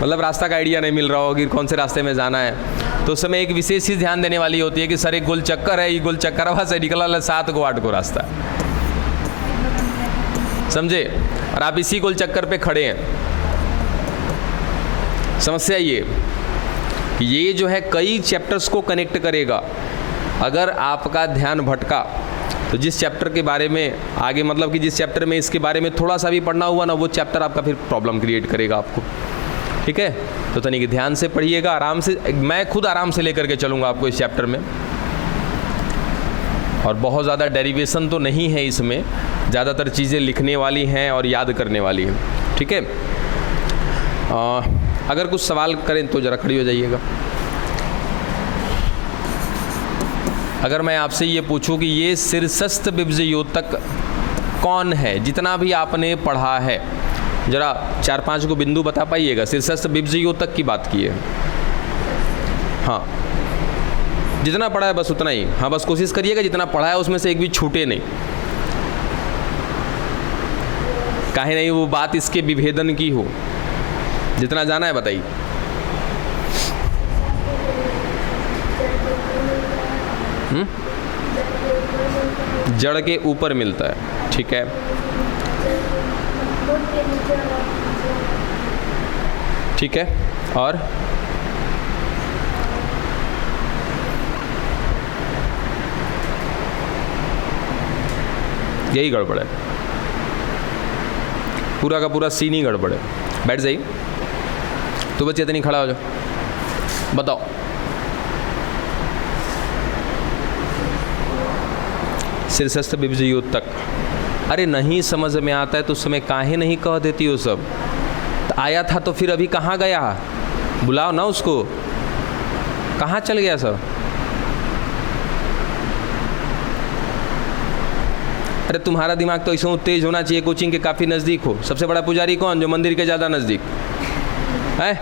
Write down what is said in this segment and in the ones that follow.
मतलब रास्ता का आइडिया नहीं मिल रहा हो कि कौन से रास्ते में जाना है, तो उस समय एक विशेष चीज़ ध्यान देने वाली होती है कि सर एक गोल चक्कर है, ये गोल चक्कर से निकला 7 को 8 को रास्ता, समझे, और आप इसी गोल चक्कर पे खड़े हैं। समस्या ये जो है कई चैप्टर्स को कनेक्ट करेगा। अगर आपका ध्यान भटका तो जिस चैप्टर के बारे में आगे, मतलब कि जिस चैप्टर में इसके बारे में थोड़ा सा भी पढ़ना हुआ ना, वो चैप्टर आपका फिर प्रॉब्लम क्रिएट करेगा आपको। ठीक है, तो तनिक ध्यान से पढ़िएगा, आराम से, मैं खुद आराम से लेकर के चलूँगा आपको इस चैप्टर में। और बहुत ज़्यादा डेरिवेशन तो नहीं है इसमें, ज़्यादातर चीज़ें लिखने वाली हैं और याद करने वाली हैं। ठीक है, अगर कुछ सवाल करें तो ज़रा खड़ी हो जाइएगा। अगर मैं आपसे ये पूछूं कि ये शीर्षस्थ विभज्योतक कौन है, जितना भी आपने पढ़ा है, ज़रा 4-5 को बिंदु बता पाइएगा। शीर्षस्थ विभज्योतक की बात की है, हाँ, जितना पढ़ा है बस उतना ही, हाँ बस कोशिश करिएगा जितना पढ़ा है उसमें से एक भी छूटे नहीं। काहे नहीं, वो बात इसके विभेदन की हो, जितना जाना है बताइए। जड़ के ऊपर मिलता है, ठीक है, ठीक है, और यही गड़बड़ है, पूरा का पूरा सीन ही गड़बड़ है। बैठ जाइए, तो बच्चे इतनी खड़ा हो जाओ, बताओ। शीर्षस्थ विभज्योतक, अरे नहीं समझ में आता है तो उस समय काहे नहीं कह देती हो सब, तो आया था तो फिर अभी कहाँ गया, बुलाओ ना उसको, कहाँ चल गया सब। अरे तुम्हारा दिमाग तो ऐसा तेज होना चाहिए, कोचिंग के काफ़ी नज़दीक हो। सबसे बड़ा पुजारी कौन, जो मंदिर के ज़्यादा नज़दीक है,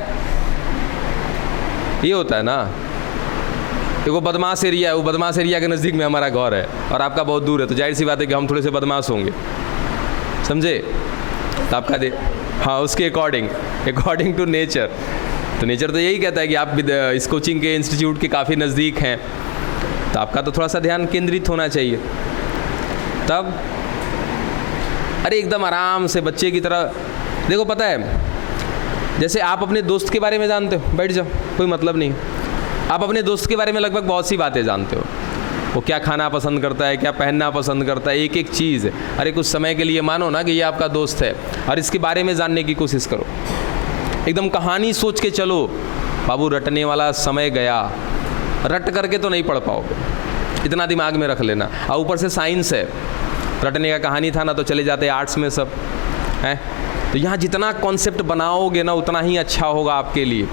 ये होता है ना। देखो बदमाश एरिया है, वो बदमाश एरिया के नज़दीक में हमारा घर है और आपका बहुत दूर है, तो जाहिर सी बात है कि हम थोड़े से बदमाश होंगे, समझे। तो आपका हाँ, उसके अकॉर्डिंग टू नेचर, तो नेचर तो यही कहता है कि आप इस कोचिंग के इंस्टीट्यूट के काफ़ी नज़दीक हैं, तो आपका तो थोड़ा सा ध्यान केंद्रित होना चाहिए। तब अरे एकदम आराम से बच्चे की तरह देखो, पता है जैसे आप अपने दोस्त के बारे में जानते हो, बैठ जाओ, कोई मतलब नहीं। आप अपने दोस्त के बारे में लगभग बहुत सी बातें जानते हो, वो क्या खाना पसंद करता है, क्या पहनना पसंद करता है, एक एक चीज़। अरे कुछ समय के लिए मानो ना कि ये आपका दोस्त है और इसके बारे में जानने की कोशिश करो, एकदम कहानी सोच के चलो। बाबू रटने वाला समय गया, रट करके तो नहीं पढ़ पाओगे, इतना दिमाग में रख लेना। और ऊपर से साइंस है, रटने का कहानी था ना तो चले जाते आर्ट्स में सब है। तो यहाँ जितना कॉन्सेप्ट बनाओगे ना उतना ही अच्छा होगा आपके लिए।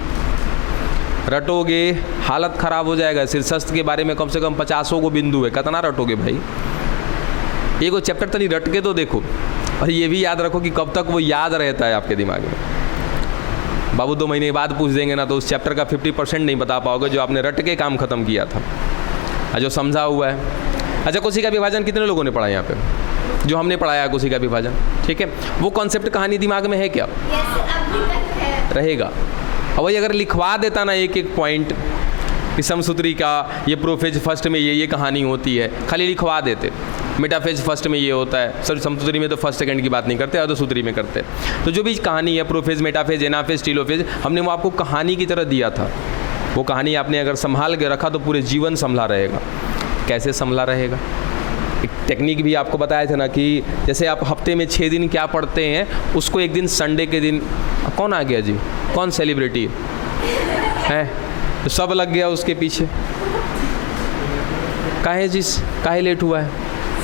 रटोगे हालत ख़राब हो जाएगा। शीर्षस्थ के बारे में कम से कम 50 को बिंदु है, कितना रटोगे भाई। एगो चैप्टर तो नहीं रट के तो देखो, और ये भी याद रखो कि कब तक वो याद रहता है आपके दिमाग में। बाबू 2 महीने बाद पूछ देंगे ना तो उस चैप्टर का 50% नहीं बता पाओगे जो आपने रट के काम खत्म किया था, जो समझा हुआ है। अच्छा, कोशिका विभाजन कितने लोगों ने पढ़ा यहाँ पे? जो हमने पढ़ाया कोशिका विभाजन, ठीक है। वो कॉन्सेप्ट कहानी दिमाग में है क्या? रहेगा। और वही अगर लिखवा देता ना एक एक पॉइंट, समसूत्री का ये प्रोफेज फर्स्ट में ये कहानी होती है, खाली लिखवा देते। मेटाफेज फर्स्ट में ये होता है, सर समसूत्री में तो फर्स्ट सेकंड की बात नहीं करते, अर्धसूत्री में करते। तो जो भी कहानी है, प्रोफेज, मेटाफेज, एनाफेज, टीलोफेज, हमने वो आपको कहानी की तरह दिया था। वो कहानी आपने अगर संभाल के रखा तो पूरे जीवन संभला रहेगा। कैसे संभला रहेगा? एक टेक्निक भी आपको बताया था ना कि जैसे आप हफ्ते में 6 दिन क्या पढ़ते हैं, उसको एक दिन संडे के दिन, कौन आ गया जी, कौन सेलिब्रिटी है, तो सब लग गया उसके पीछे। काहे जी, काहे लेट हुआ है?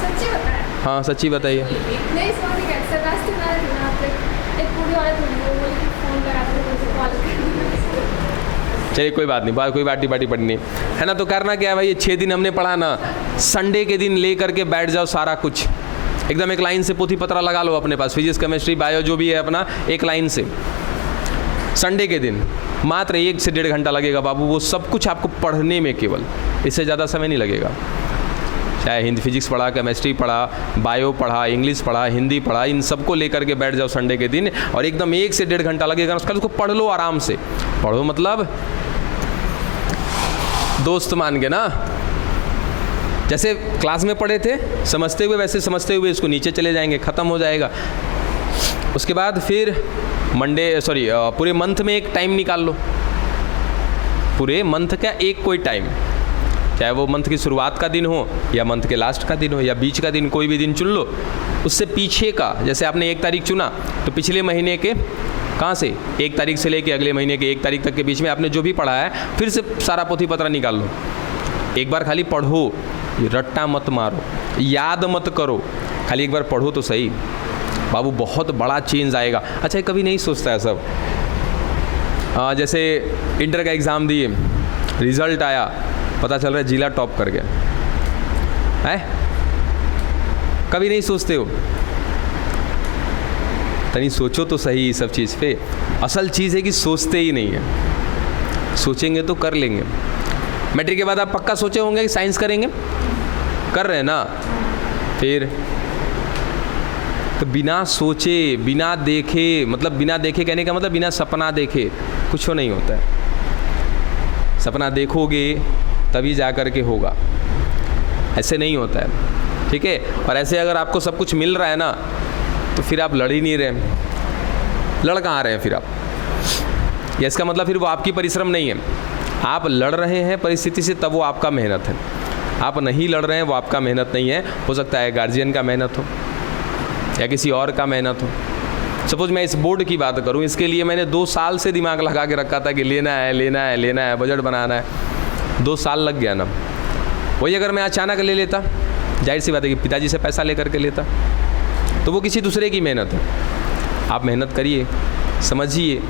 सच्ची बताया? हाँ सच्ची बताइए। नहीं सॉरी सर, रास्ते में एक पूरी औरत फोन करा था, मुझे कॉल कर। चलिए कोई बात नहीं, कोई बाटी पढ़नी है ना। तो करना क्या है भाई, ये 6 दिन हमने पढ़ा ना, संडे के दिन ले करके बैठ जाओ, सारा कुछ एकदम एक लाइन से पोथी पत्रा लगा लो अपने पास, फिजिक्स, केमिस्ट्री, बायो जो भी है अपना, एक लाइन से। संडे के दिन मात्र 1 से 1.5 घंटा लगेगा बाबू, वो सब कुछ आपको पढ़ने में, केवल इससे ज़्यादा समय नहीं लगेगा। चाहे हिंदी फिजिक्स पढ़ा, केमिस्ट्री पढ़ा, बायो पढ़ा, इंग्लिश पढ़ा, हिंदी पढ़ा, इन सबको लेकर के बैठ जाओ संडे के दिन और एकदम 1 से 1.5 घंटा लगेगा, उसको पढ़ लो आराम से। पढ़ो मतलब दोस्त मान के ना, जैसे क्लास में पढ़े थे समझते हुए, वैसे समझते हुए इसको नीचे चले जाएंगे, ख़त्म हो जाएगा। उसके बाद फिर पूरे मंथ में एक टाइम निकाल लो, पूरे मंथ का एक कोई टाइम, चाहे वो मंथ की शुरुआत का दिन हो या मंथ के लास्ट का दिन हो या बीच का दिन, कोई भी दिन चुन लो। उससे पीछे का, जैसे आपने 1 तारीख चुना तो पिछले महीने के कहाँ से 1 तारीख से लेके अगले महीने के 1 तारीख तक के बीच में आपने जो भी पढ़ा है फिर से सारा पोथी पत्रा निकाल लो। एक बार खाली पढ़ो, रट्टा मत मारो, याद मत करो, खाली एक बार पढ़ो तो सही बाबू, बहुत बड़ा चेंज आएगा। अच्छा कभी नहीं सोचता है सब, जैसे इंटर का एग्ज़ाम दिए, रिज़ल्ट आया, पता चल रहा है जिला टॉप कर गया है, कभी नहीं सोचते हो? तनी सोचो तो सही सब चीज़ पे। असल चीज़ है कि सोचते ही नहीं है, सोचेंगे तो कर लेंगे। मैट्रिक के बाद आप पक्का सोचे होंगे कि साइंस करेंगे, कर रहे हैं ना, फिर तो बिना सोचे बिना देखे, मतलब बिना देखे कहने का मतलब बिना सपना देखे कुछ नहीं होता है। सपना देखोगे तभी जा कर के होगा, ऐसे नहीं होता है, ठीक है। और ऐसे अगर आपको सब कुछ मिल रहा है ना तो फिर आप लड़ ही नहीं रहे, लड़ कहाँ रहे हैं फिर आप? या इसका मतलब फिर वो आपकी परिश्रम नहीं है, आप लड़ रहे हैं परिस्थिति से, तब वो आपका मेहनत है। आप नहीं लड़ रहे हैं वो आपका मेहनत नहीं है, हो सकता है गार्जियन का मेहनत हो या किसी और का मेहनत हो। सपोज मैं इस बोर्ड की बात करूं, इसके लिए मैंने 2 साल से दिमाग लगा के रखा था कि लेना है लेना है लेना है, बजट बनाना है, 2 साल लग गया ना। वही अगर मैं अचानक ले लेता, जाहिर सी बात है कि पिताजी से पैसा लेकर के लेता, तो वो किसी दूसरे की मेहनत है। आप मेहनत करिए, समझिए,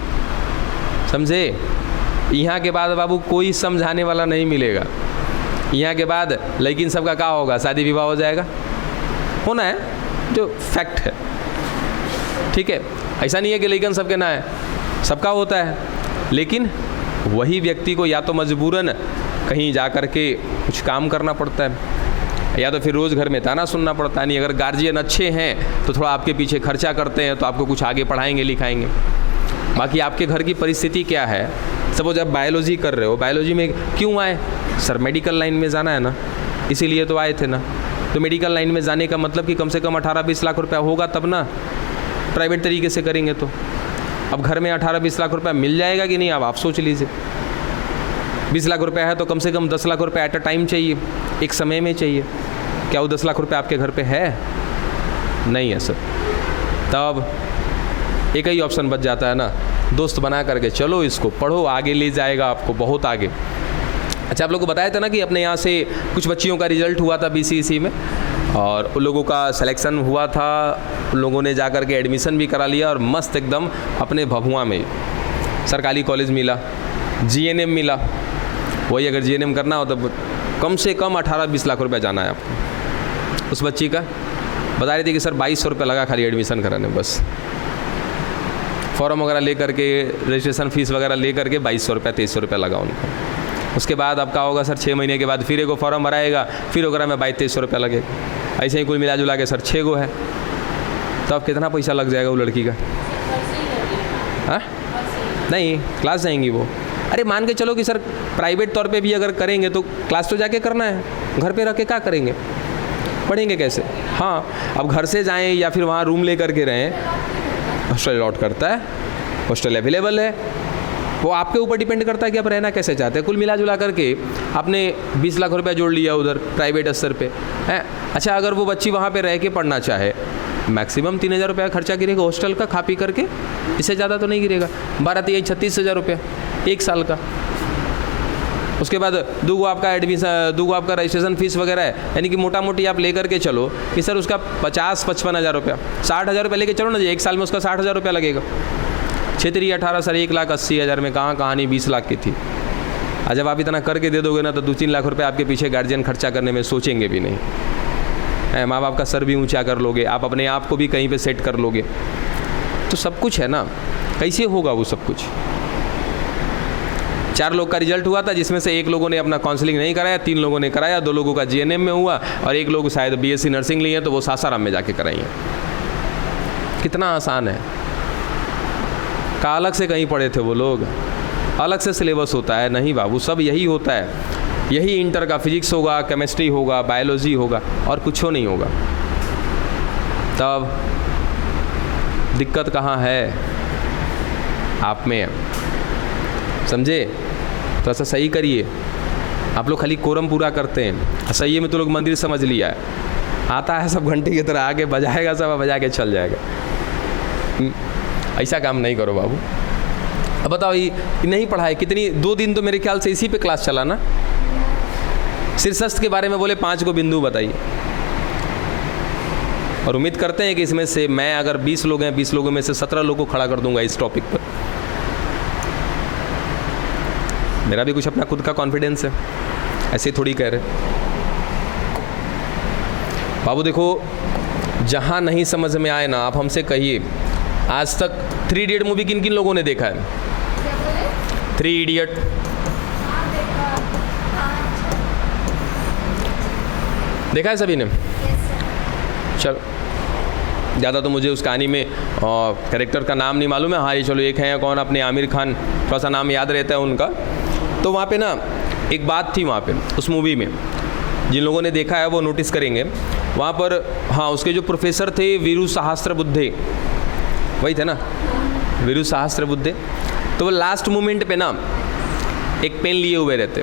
समझे। यहाँ के बाद बाबू कोई समझाने वाला नहीं मिलेगा। यहाँ के बाद लेकिन सबका क्या होगा, शादी विवाह हो जाएगा, होना है, जो फैक्ट है, ठीक है। ऐसा नहीं है कि लेकिन सबके ना है, सबका होता है, लेकिन वही व्यक्ति को या तो मजबूरन कहीं जा कर के कुछ काम करना पड़ता है, या तो फिर रोज़ घर में ताना सुनना पड़ता है। नहीं, अगर गार्जियन अच्छे हैं तो थोड़ा आपके पीछे खर्चा करते हैं, तो आपको कुछ आगे पढ़ाएंगे लिखाएंगे। बाकी आपके घर की परिस्थिति क्या है, सपोज आप बायोलॉजी कर रहे हो, बायोलॉजी में क्यों आए? सर मेडिकल लाइन में जाना है ना, इसीलिए तो आए थे ना। तो मेडिकल लाइन में जाने का मतलब कि कम से कम 18-20 लाख रुपया होगा तब ना, प्राइवेट तरीके से करेंगे तो। अब घर में 18-20 लाख रुपया मिल जाएगा कि नहीं, अब आप सोच लीजिए। 20 लाख रुपया है तो कम से कम 10 लाख रुपया एट अ टाइम चाहिए, एक समय में चाहिए। क्या वो 10 लाख रुपया आपके घर पे है? नहीं है सर। तब एक ही ऑप्शन बच जाता है ना, दोस्त बना करके चलो, इसको पढ़ो, आगे ले जाएगा आपको बहुत आगे। अच्छा, आप लोगों को बताया था ना कि अपने यहाँ से कुछ बच्चियों का रिजल्ट हुआ था BCEC में, और उन लोगों का सिलेक्शन हुआ था, उन लोगों ने जा कर के एडमिशन भी करा लिया और मस्त एकदम अपने भभुआ में सरकारी कॉलेज मिला, GNM मिला। वही अगर GNM करना हो तो कम से कम 18-20 लाख रुपया जाना है आपको। उस बच्ची का बता रही थी कि सर 2200 रुपये लगा खाली एडमिशन कराने, बस फॉर्म वगैरह ले करके, रजिस्ट्रेशन फीस वगैरह ले करके 2200 रुपया 2300 रुपया लगा उनको। उसके बाद अब क्या होगा सर, 6 महीने के बाद फिर एगो फॉर्म भराएगा, फिर वगैरह में 2200-2300 रुपया लगेगा। ऐसे ही कुल मिला जुला के सर 6 गो है, तो अब कितना पैसा लग जाएगा वो लड़की का? हाँ नहीं, क्लास जाएंगी वो। अरे मान के चलो कि सर प्राइवेट तौर पे भी अगर करेंगे तो क्लास तो जाके करना है, घर पे रह के क्या करेंगे, पढ़ेंगे कैसे? हाँ, अब घर से जाएं या फिर वहाँ रूम ले करके रहें, हॉस्टल अलॉट करता है, हॉस्टल अवेलेबल है, वो आपके ऊपर डिपेंड करता है कि आप रहना कैसे चाहते हैं। कुल मिला जुला करके आपने 20 लाख रुपया जोड़ लिया उधर प्राइवेट स्तर पे है। अच्छा, अगर वो बच्ची वहाँ पे रह के पढ़ना चाहे, मैक्सिमम 3000 रुपया खर्चा गिरेगा हॉस्टल का, खा पी करके, इससे ज़्यादा तो नहीं गिरेगा। 12-36 रुपया 1 साल का। उसके बाद दूगो आपका एडमिशन, दूगो आपका रजिस्ट्रेशन फीस वगैरह है, यानी कि मोटा मोटी आप लेकर के चलो कि सर उसका 50-55 हज़ार रुपया, 60,000 रुपया लेके चलो ना जी, 1 साल में उसका 60,000 रुपया लगेगा। 18 सर 1,80,000 में कहाँ कहानी 20 लाख की थी। और जब आप इतना करके दे दोगे ना तो 2-3 लाख रुपये आपके पीछे गार्जियन खर्चा करने में सोचेंगे भी नहीं। माँ बाप का सर भी ऊंचा कर लोगे, आप अपने आप को भी कहीं पे सेट कर लोगे, तो सब कुछ है ना। कैसे होगा वो सब कुछ? 4 लोग का रिजल्ट हुआ था, जिसमें से 1 लोगों ने अपना काउंसलिंग नहीं कराया, 3 लोगों ने कराया, 2 लोगों का जीएनएम में हुआ और 1 लोग शायद बीएससी नर्सिंग लिए हैं तो वो सासाराम में जाके कराई हैं। कितना आसान है। का अलग से कहीं पढ़े थे वो लोग, अलग से सिलेबस होता है? नहीं बाबू, सब यही होता है। यही इंटर का फिजिक्स होगा, केमिस्ट्री होगा, बायोलॉजी होगा और कुछ नहीं होगा। तब दिक्कत कहाँ है? आप में। समझे? थोड़ा सा सही करिए। आप लोग खाली कोरम पूरा करते हैं, सही में तो लोग मंदिर समझ लिया है। आता है सब घंटे की तरह आके बजाएगा, सब बजा के चल जाएगा। ऐसा काम नहीं करो बाबू। अब बताओ, ये नहीं पढ़ाए कितनी, 2 दिन तो मेरे ख्याल से इसी पे क्लास चला ना। शीर्षस्थ के बारे में बोले 5 को बिंदु बताइए, और उम्मीद करते हैं कि इसमें से मैं अगर 20 लोग हैं, 20 लोगों में से 17 लोगों को खड़ा कर दूंगा इस टॉपिक पर। मेरा भी कुछ अपना खुद का कॉन्फिडेंस है, ऐसे ही थोड़ी कह रहे बाबू। देखो, जहां नहीं समझ में आए ना, आप हमसे कहिए। आज तक 3 इडियट मूवी किन किन लोगों ने देखा है? 3 इडियट। देखा है सभी ने? चलो, ज़्यादा तो मुझे उस कहानी में कैरेक्टर का नाम नहीं मालूम है। हाँ, ये चलो एक है कौन, अपने आमिर खान, थोड़ा सा नाम याद रहता है उनका। तो वहाँ पे ना एक बात थी, वहाँ पे उस मूवी में, जिन लोगों ने देखा है वो नोटिस करेंगे। वहाँ पर हाँ, उसके जो प्रोफेसर थे वीरू सहस्त्रबुद्धे, वही थे ना, वीरू सहस्त्रबुद्धे। तो वो लास्ट मोमेंट पे ना एक पेन लिए हुए रहते।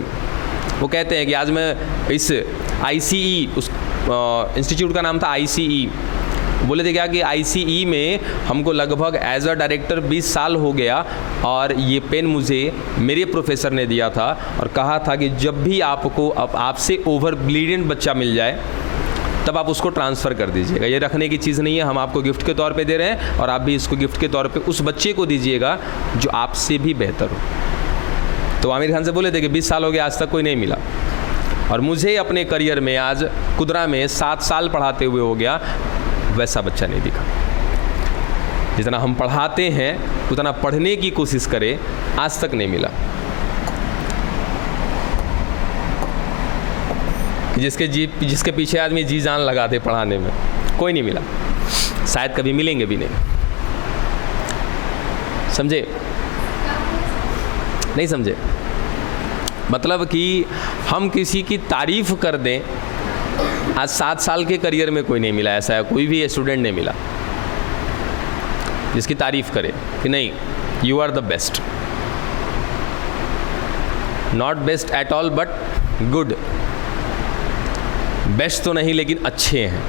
वो कहते हैं कि आज मैं इस ICE, उस इंस्टीट्यूट का नाम था ICE। बोले थे क्या कि ICE में हमको लगभग एज अ डायरेक्टर 20 साल हो गया, और ये पेन मुझे मेरे प्रोफेसर ने दिया था और कहा था कि जब भी आपको अब आपसे ओवर ब्लीडेंट बच्चा मिल जाए तब आप उसको ट्रांसफ़र कर दीजिएगा। ये रखने की चीज़ नहीं है, हम आपको गिफ्ट के तौर पे दे रहे हैं, और आप भी इसको गिफ्ट के तौर पे उस बच्चे को दीजिएगा जो आपसे भी बेहतर हो। तो आमिर खान से बोले थे कि 20 साल हो गया, आज तक कोई नहीं मिला, और मुझे अपने करियर में आज कुदरा में 7 साल पढ़ाते हुए हो गया, वैसा बच्चा नहीं दिखा। जितना हम पढ़ाते हैं उतना पढ़ने की कोशिश करें, आज तक नहीं मिला। जिसके पीछे आदमी जी जान लगा दे पढ़ाने में, कोई नहीं मिला, शायद कभी मिलेंगे भी नहीं। समझे? नहीं समझे? मतलब कि हम किसी की तारीफ कर दें, आज 7 साल के करियर में कोई नहीं मिला, ऐसा है कोई भी स्टूडेंट नहीं मिला जिसकी तारीफ करे कि नहीं you are the best, not best at all but good. Best तो नहीं लेकिन अच्छे हैं,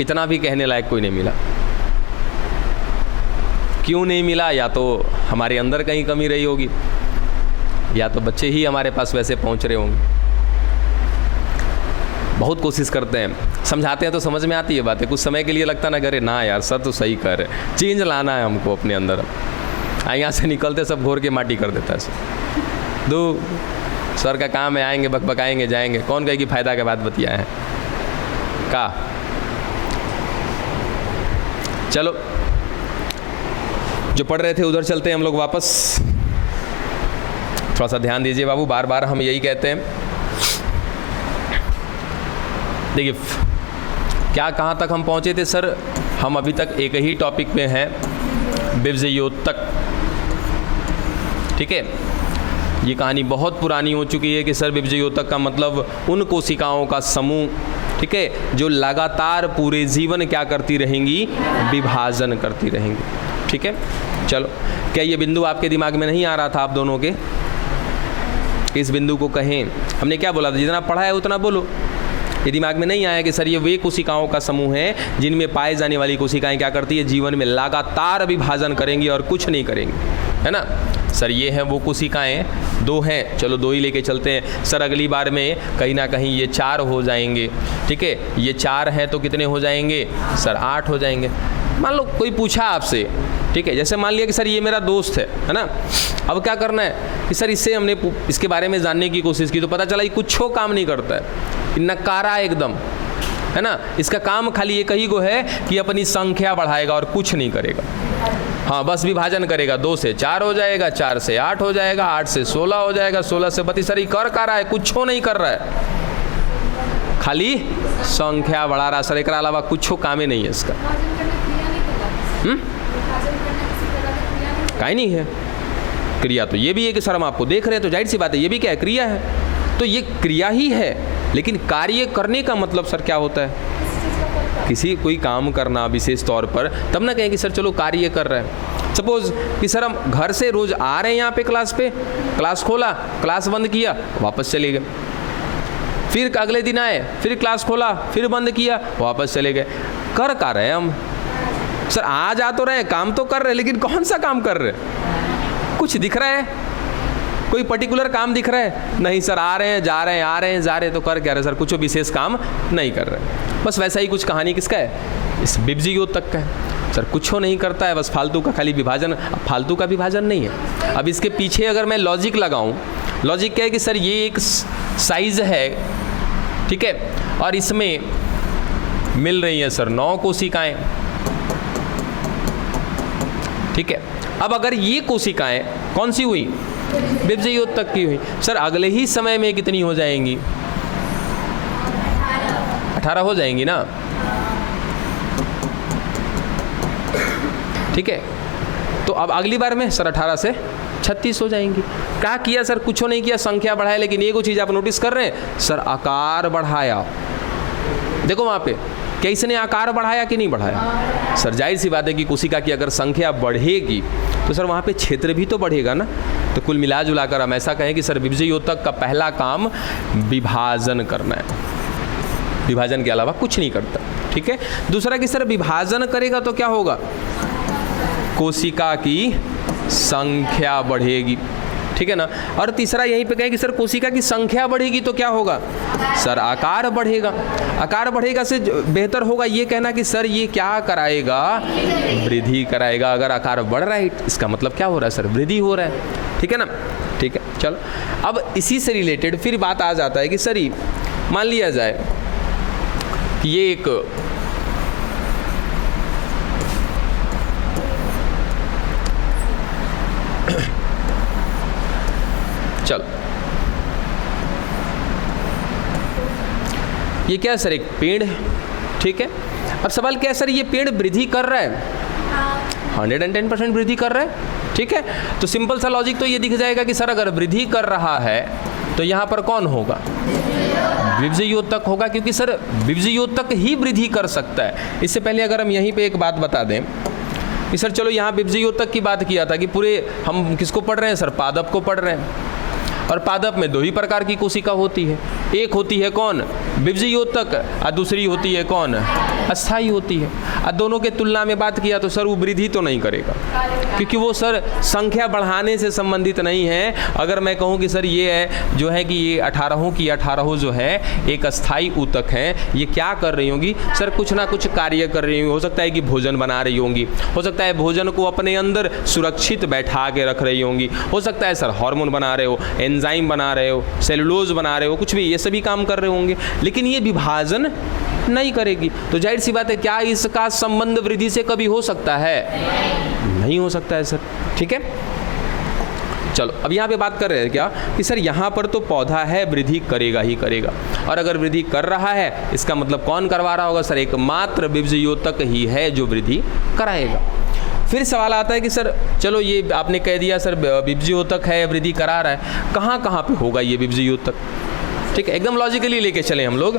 इतना भी कहने लायक कोई नहीं मिला। क्यों नहीं मिला? या तो हमारे अंदर कहीं कमी रही होगी, या तो बच्चे ही हमारे पास वैसे पहुंच रहे होंगे। बहुत कोशिश करते हैं, समझाते हैं तो समझ में आती है बातें, कुछ समय के लिए लगता ना करे ना यार सर तो सही कह रहे, चेंज लाना है हमको अपने अंदर। यहाँ से निकलते सब घोर के माटी कर देता है सर। दो सर का काम है, आएंगे बकबकाएंगे जाएंगे, कौन कहे कि फ़ायदा के बाद बतिया है का। चलो, जो पढ़ रहे थे उधर चलते हैं हम लोग वापस। थोड़ा सा ध्यान दीजिए बाबू, बार बार हम यही कहते हैं। देखिए क्या कहाँ तक हम पहुँचे थे सर? हम अभी तक एक ही टॉपिक पे हैं, विभजयोतक। ठीक है, ये कहानी बहुत पुरानी हो चुकी है कि सर विभजयोतक का मतलब उन कोशिकाओं का समूह, ठीक है, जो लगातार पूरे जीवन क्या करती रहेंगी? विभाजन करती रहेंगी। ठीक है, चलो, क्या ये बिंदु आपके दिमाग में नहीं आ रहा था आप दोनों के? इस बिंदु को कहें, हमने क्या बोला था? जितना पढ़ा है उतना बोलो। ये दिमाग में नहीं आया कि सर ये वे कोशिकाओं का समूह है जिनमें पाए जाने वाली कोशिकाएं क्या करती है? जीवन में लगातार विभाजन करेंगी और कुछ नहीं करेंगी, है ना सर? ये हैं वो कोशिकाएं, 2 हैं, चलो 2 ही लेके चलते हैं सर। अगली बार में कहीं ना कहीं ये 4 हो जाएंगे। ठीक है, ये 4 हैं तो कितने हो जाएंगे सर? 8 हो जाएंगे। मान लो कोई पूछा आपसे, ठीक है, जैसे मान लिया कि सर ये मेरा दोस्त है ना, अब क्या करना है कि सर इससे हमने इसके बारे में जानने की कोशिश की तो पता चला ये कुछ काम नहीं करता है, नकारा एकदम, है ना। इसका काम खाली एक ही को है कि अपनी संख्या बढ़ाएगा और कुछ नहीं करेगा। हाँ, बस विभाजन करेगा, 2 से 4 हो जाएगा, 4 से 8 हो जाएगा, 8 से 16 हो जाएगा, 16 से 32। सर ये कर रहा है, कुछ नहीं कर रहा है, खाली संख्या बढ़ा रहा। सर एक अलावा कुछ काम ही नहीं है इसका। काहे नहीं है क्रिया? तो ये भी है कि सर हम आपको देख रहे हैं, तो जाहिर सी बात है ये भी क्या है, क्रिया है। तो ये क्रिया ही है, लेकिन कार्य करने का मतलब सर क्या होता है? किसी कोई काम करना विशेष तौर पर, तब ना कहें कि सर चलो कार्य कर रहे हैं। सपोज कि सर हम घर से रोज आ रहे हैं यहाँ पे, क्लास खोला, क्लास बंद किया, वापस चले गए। फिर अगले दिन आए, फिर क्लास खोला, फिर बंद किया, वापस चले गए। कर रहे हैं हम सर, आ जा तो रहे, काम तो कर रहे हैं, लेकिन कौन सा काम कर रहे हैं? कुछ दिख रहा है? कोई पर्टिकुलर काम दिख रहा है? नहीं सर, आ रहे हैं जा रहे हैं, आ रहे हैं जा रहे हैं, तो कर क्या रहे सर? कुछ विशेष काम नहीं कर रहे। बस वैसा ही कुछ कहानी किसका है? इस बिब्जी योतक का है। सर कुछ नहीं करता है, बस फालतू का खाली विभाजन। अब फालतू का विभाजन नहीं है। अब इसके पीछे अगर मैं लॉजिक लगाऊं, लॉजिक क्या है कि सर ये एक साइज है, ठीक है, और इसमें मिल रही है सर 9 कोशिकाएं, ठीक है। अब अगर ये कोशिकाएं कौन सी हुई? बिब्जी योतक की हुई। सर अगले ही समय में कितनी हो जाएंगी? 18 हो जाएंगी ना, ठीक है। तो अब अगली बार में सर 18 से 36 हो जाएंगी। क्या किया सर? कुछ नहीं किया, संख्या बढ़ाया, लेकिन एक चीज आप नोटिस कर रहे हैं सर, आकार बढ़ाया। देखो वहां पे क्या इसने आकार बढ़ाया कि नहीं बढ़ाया? सर जाहिर सी बात है कि कोशिका की अगर संख्या बढ़ेगी तो सर वहाँ पे क्षेत्र भी तो बढ़ेगा ना। तो कुल मिला जुलाकर हम ऐसा कहें कि सर बिब्जी योतक का पहला काम विभाजन करना है, विभाजन के अलावा कुछ नहीं करता, ठीक है। दूसरा कि सर विभाजन करेगा तो क्या होगा? कोशिका की संख्या बढ़ेगी, ठीक है ना। और तीसरा यहीं पे कहें कि सर कोशिका की संख्या बढ़ेगी तो क्या होगा? सर आकार बढ़ेगा। आकार बढ़ेगा से बेहतर होगा ये कहना कि सर ये क्या कराएगा? वृद्धि कराएगा। अगर आकार बढ़ रहा है इसका मतलब क्या हो रहा है सर? वृद्धि हो रहा है, ठीक है ना। ठीक है, चलो अब इसी से रिलेटेड फिर बात आ जाता है कि सर मान लिया जाए कि ये एक चलो ये क्या है सर? एक पेड़ है, ठीक है। अब सवाल क्या है सर, ये पेड़ वृद्धि कर रहा है? 110% वृद्धि कर रहा है, ठीक है। तो सिंपल सा लॉजिक तो ये दिख जाएगा कि सर अगर वृद्धि कर रहा है तो यहाँ पर कौन होगा? बिब्जी योतक होगा, क्योंकि सर बिब्जी योतक ही वृद्धि कर सकता है। इससे पहले अगर हम यहीं पे एक बात बता दें कि सर चलो यहाँ बिब्जी योतक की बात किया था कि पूरे हम किसको पढ़ रहे हैं सर? पादप को पढ़ रहे हैं। और पादप में 2 ही प्रकार की कोशिका होती है, एक होती है कौन? बिब्जी योतक, और दूसरी होती है कौन? अस्थाई होती है। और दोनों के तुलना में बात किया तो सर वो वृद्धि तो नहीं करेगा, क्योंकि वो सर संख्या बढ़ाने से संबंधित नहीं है। अगर मैं कहूँ कि सर ये है जो है कि ये 18 की 18 जो है एक अस्थाई ऊतक है, ये क्या कर रही होंगी सर? कुछ ना कुछ कार्य कर रही होंगी। हो सकता है कि भोजन बना रही होंगी, हो सकता है भोजन को अपने अंदर सुरक्षित बैठा के रख रही होंगी, हो सकता है सर हार्मोन बना रहे हो, एंजाइम बना रहे हो, सेलुलोज बना रहे हो, कुछ भी, ये सभी काम कर रहे होंगे, लेकिन ये विभाजन नहीं करेगी। तो जाहिर सी बात है क्या इसका संबंध वृद्धि से कभी हो सकता है? नहीं हो सकता है सर, ठीक है। चलो अब यहाँ पे बात कर रहे हैं क्या कि सर यहाँ पर तो पौधा है, वृद्धि करेगा ही करेगा। और अगर वृद्धि कर रहा है इसका मतलब कौन करवा रहा होगा सर? एकमात्र बिब्जी योतक ही है जो वृद्धि कराएगा। फिर सवाल आता है कि सर चलो ये आपने कह दिया सर बिब्जी योतक है, वृद्धि करा रहा है, कहाँ कहाँ पे होगा ये बिब्जी योतक? ठीक है, एकदम लॉजिकली लेके चले हम लोग।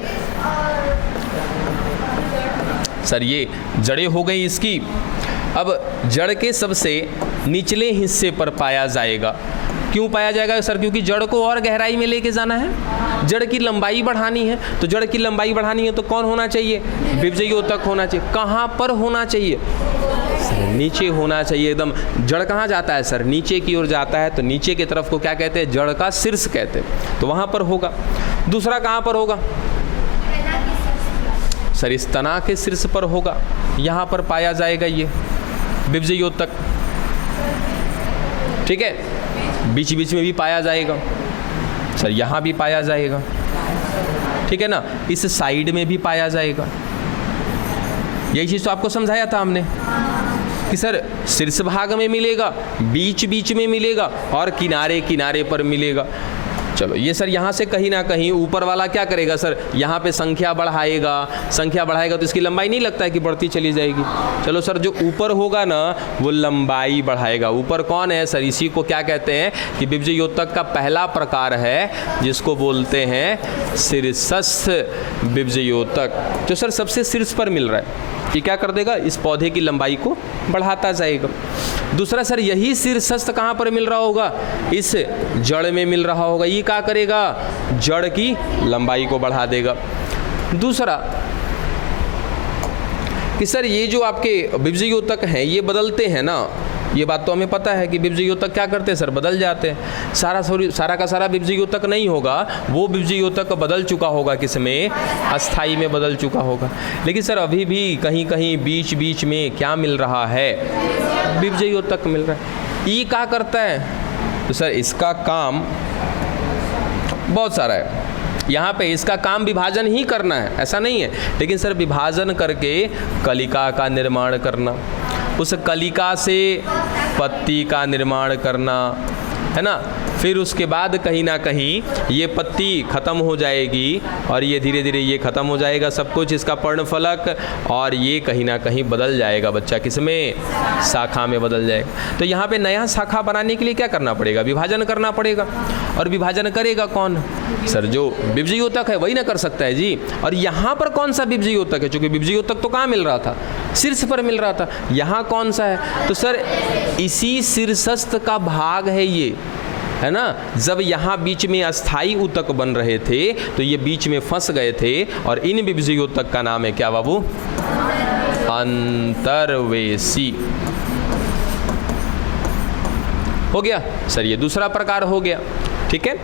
सर ये जड़ें हो गई इसकी। अब जड़ के सबसे निचले हिस्से पर पाया जाएगा। क्यों पाया जाएगा सर? क्योंकि जड़ को और गहराई में लेके जाना है, जड़ की लंबाई बढ़ानी है। तो जड़ की लंबाई बढ़ानी है तो कौन होना चाहिए? बिब्जी योतक होना चाहिए। कहाँ पर होना चाहिए? नीचे होना चाहिए एकदम। जड़ कहाँ जाता है सर? नीचे की ओर जाता है। तो नीचे की तरफ को क्या कहते हैं? जड़ का शीर्ष कहते हैं। तो वहाँ पर होगा। दूसरा कहाँ पर होगा सर? इस तना के शीर्ष पर होगा, यहाँ पर पाया जाएगा ये बिब्जी योतक, ठीक है। बीच बीच में भी पाया जाएगा सर, यहाँ भी पाया जाएगा, ठीक है ना। इस साइड में भी पाया जाएगा। यही चीज़ तो आपको समझाया था हमने, कि सर शीर्ष भाग में मिलेगा, बीच बीच में मिलेगा और किनारे किनारे पर मिलेगा। चलो ये सर यहाँ से कहीं ना कहीं ऊपर वाला क्या करेगा सर, यहाँ पे संख्या बढ़ाएगा तो इसकी लंबाई नहीं लगता है कि बढ़ती चली जाएगी। चलो सर जो ऊपर होगा ना वो लंबाई बढ़ाएगा। ऊपर कौन है सर, इसी को क्या कहते हैं कि विभज्य योतक का पहला प्रकार है जिसको बोलते हैं शीर्षस्थ विभज्य योतक। तो सर सबसे शीर्ष पर मिल रहा है, ये क्या कर देगा, इस पौधे की लंबाई को बढ़ाता जाएगा। दूसरा सर यही शीर्षस्थ कहाँ पर मिल रहा होगा, इस जड़ में मिल रहा होगा, ये क्या करेगा, जड़ की लंबाई को बढ़ा देगा। दूसरा कि सर ये जो आपके विभज्य योतक हैं ये बदलते हैं ना, ये बात तो हमें पता है कि विभज्य योतक क्या करते हैं सर, बदल जाते हैं। सारा का सारा विभज्य योतक नहीं होगा, वो विभज्य योतक बदल चुका होगा, किसमें, अस्थाई में बदल चुका होगा। लेकिन सर अभी भी कहीं कहीं बीच बीच में क्या मिल रहा है, विभज्य योतक मिल रहा है। ये क्या करता है, तो सर इसका काम बहुत सारा है। यहाँ पे इसका काम विभाजन ही करना है, ऐसा नहीं है, लेकिन सर विभाजन करके कलिका का निर्माण करना, उस कलिका से पत्ती का निर्माण करना, है ना। फिर उसके बाद कहीं ना कहीं ये पत्ती खत्म हो जाएगी और ये धीरे धीरे ये खत्म हो जाएगा सब कुछ, इसका पर्णफलक, और ये कहीं ना कहीं बदल जाएगा बच्चा, किसमें, शाखा में बदल जाएगा। तो यहाँ पे नया शाखा बनाने के लिए क्या करना पड़ेगा, विभाजन करना पड़ेगा। और विभाजन करेगा कौन, सर जो विभज्य योतक है वही ना कर सकता है जी। और यहाँ पर कौन सा विभज्य योतक है, चूँकि विभज्य योतक तो कहाँ मिल रहा था, शीर्ष पर मिल रहा था, यहाँ कौन सा है, तो सर इसी शीर्षस्थ का भाग है ये, है ना। जब यहाँ बीच में अस्थाई ऊतक बन रहे थे तो ये बीच में फंस गए थे, और इन विभज्य योतक का नाम है क्या बाबू, अंतर्वेशी। हो गया सर, ये दूसरा प्रकार हो गया, ठीक है।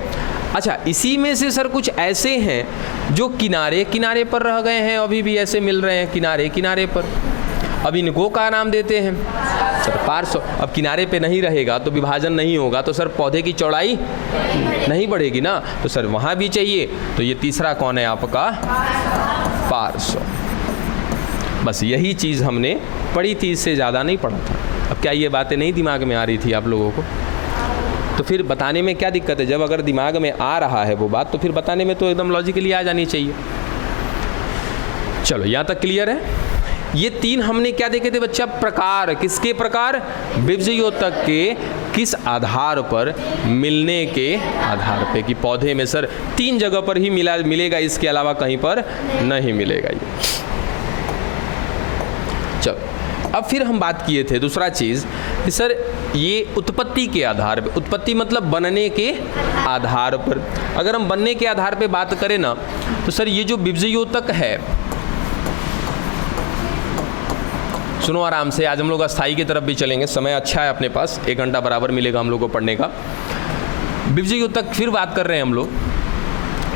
अच्छा, इसी में से सर कुछ ऐसे हैं जो किनारे किनारे पर रह गए हैं, अभी भी ऐसे मिल रहे हैं किनारे किनारे पर। अब इनको का नाम देते हैं सर पार्श्व। अब किनारे पे नहीं रहेगा तो विभाजन नहीं होगा, तो सर पौधे की चौड़ाई नहीं बढ़ेगी ना, तो सर वहाँ भी चाहिए। तो ये तीसरा कौन है आपका, पार्श्व। बस यही चीज़ हमने पढ़ी थी, इससे ज़्यादा नहीं पढ़ा था। अब क्या ये बातें नहीं दिमाग में आ रही थी आप लोगों को, तो फिर बताने में क्या दिक्कत है। जब अगर दिमाग में आ रहा है वो बात, तो फिर बताने में तो एकदम लॉजिकली आ जानी चाहिए। चलो यहाँ तक क्लियर है। ये तीन हमने क्या देखे थे बच्चा, प्रकार। किसके प्रकार, विभज्य योतक के किस आधार पर, मिलने के आधार पे, कि पौधे में सर तीन जगह पर ही मिलेगा, इसके अलावा कहीं पर नहीं मिलेगा ये। चलो अब फिर हम बात किए थे दूसरा चीज़ कि सर ये उत्पत्ति के आधार पे, उत्पत्ति मतलब बनने के आधार पर। अगर हम बनने के आधार पे बात करें ना, तो सर ये जो विभज्य योतक है, सुनो आराम से, आज हम लोग अस्थाई की तरफ भी चलेंगे, समय अच्छा है अपने पास, 1 घंटा बराबर मिलेगा हम लोग को पढ़ने का। विभज्य योतक फिर बात कर रहे हैं हम लोग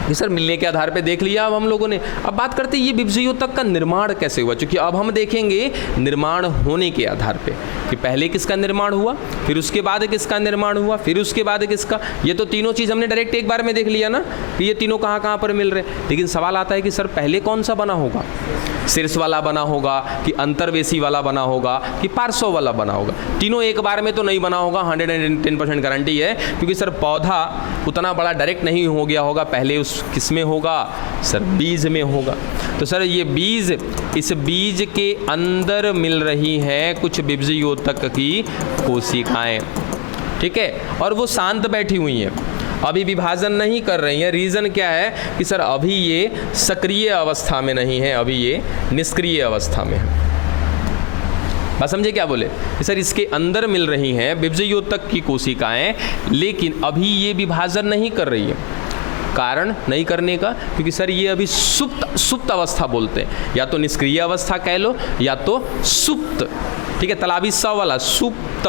कि सर मिलने के आधार पे देख लिया अब हम लोगों ने। अब बात करते हैं ये विभज्य योतक का निर्माण कैसे हुआ, क्योंकि अब हम देखेंगे निर्माण होने के आधार पे कि पहले किसका निर्माण हुआ, फिर उसके बाद किसका निर्माण हुआ, फिर उसके बाद किसका। ये तो तीनों चीज़ हमने डायरेक्ट एक बार में देख लिया ना कि ये तीनों कहाँ कहाँ पर मिल रहे हैं। लेकिन सवाल आता है कि सर पहले कौन सा बना होगा, शीर्ष वाला बना होगा कि अंतर्वेशी वाला बना होगा कि पार्श्व वाला बना होगा। तीनों एक बार में तो नहीं बना होगा, 110% गारंटी है, क्योंकि सर पौधा उतना बड़ा डायरेक्ट नहीं हो गया होगा। पहले उस किस में होगा सर, बीज में होगा। तो सर ये बीज, इस बीज के अंदर मिल रही हैं कुछ विभज्य योतक की कोशिकाएं, ठीक है, और वो शांत बैठी हुई हैं, अभी विभाजन नहीं कर रही हैं। रीज़न क्या है कि सर अभी ये सक्रिय अवस्था में नहीं है, अभी ये निष्क्रिय अवस्था में है। बात समझे क्या बोले कि सर इसके अंदर मिल रही हैं विभज्य योतक की कोशिकाएं, लेकिन अभी ये विभाजन नहीं कर रही है। कारण नहीं करने का, क्योंकि सर ये अभी सुप्त अवस्था बोलते हैं, या तो निष्क्रिय अवस्था कह लो या तो सुप्त, ठीक है, तालाबी स वाला सुप्त,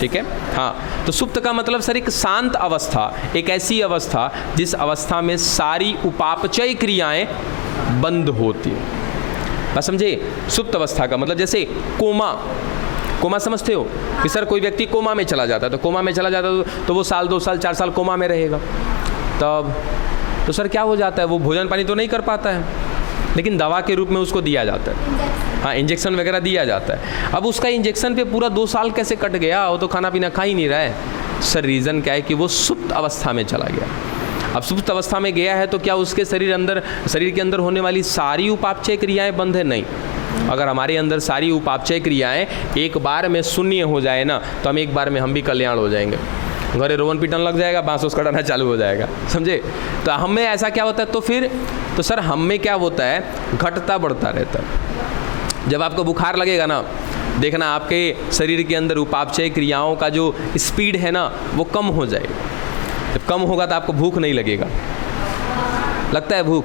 ठीक है। हाँ, तो सुप्त का मतलब सर एक शांत अवस्था, एक ऐसी अवस्था जिस अवस्था में सारी उपापचय क्रियाएं बंद होती हैं। बस समझे, सुप्त अवस्था का मतलब जैसे कोमा समझते हो कि सर कोई व्यक्ति कोमा में चला जाता है, तो कोमा में चला जाता है तो वो 1 साल 2 साल 4 साल कोमा में रहेगा। तब तो सर क्या हो जाता है, वो भोजन पानी तो नहीं कर पाता है, लेकिन दवा के रूप में उसको दिया जाता है, हाँ, इंजेक्शन वगैरह दिया जाता है। अब उसका इंजेक्शन पे पूरा 2 साल कैसे कट गया? वो तो खाना पीना खा ही नहीं रहा है। सर रीज़न क्या है कि वो सुप्त अवस्था में चला गया। अब सुप्त अवस्था में गया है तो क्या उसके शरीर के अंदर होने वाली सारी उपापचय क्रियाएं बंद है? नहीं। अगर हमारे अंदर सारी उपापचय क्रियाएं एक बार में शून्य हो जाए ना, तो हम एक बार में हम भी कल्याण हो जाएंगे। घरे रोवन पीटन लग जाएगा, बांस उस कटाना चालू हो जाएगा, समझे? तो हम में ऐसा क्या होता है? तो सर हम में क्या होता है? घटता बढ़ता रहता है। जब आपको बुखार लगेगा ना, देखना आपके शरीर के अंदर उपापचय क्रियाओं का जो स्पीड है ना, वो कम हो जाएगा। जब कम होगा तो आपको भूख नहीं लगेगा। लगता है भूख?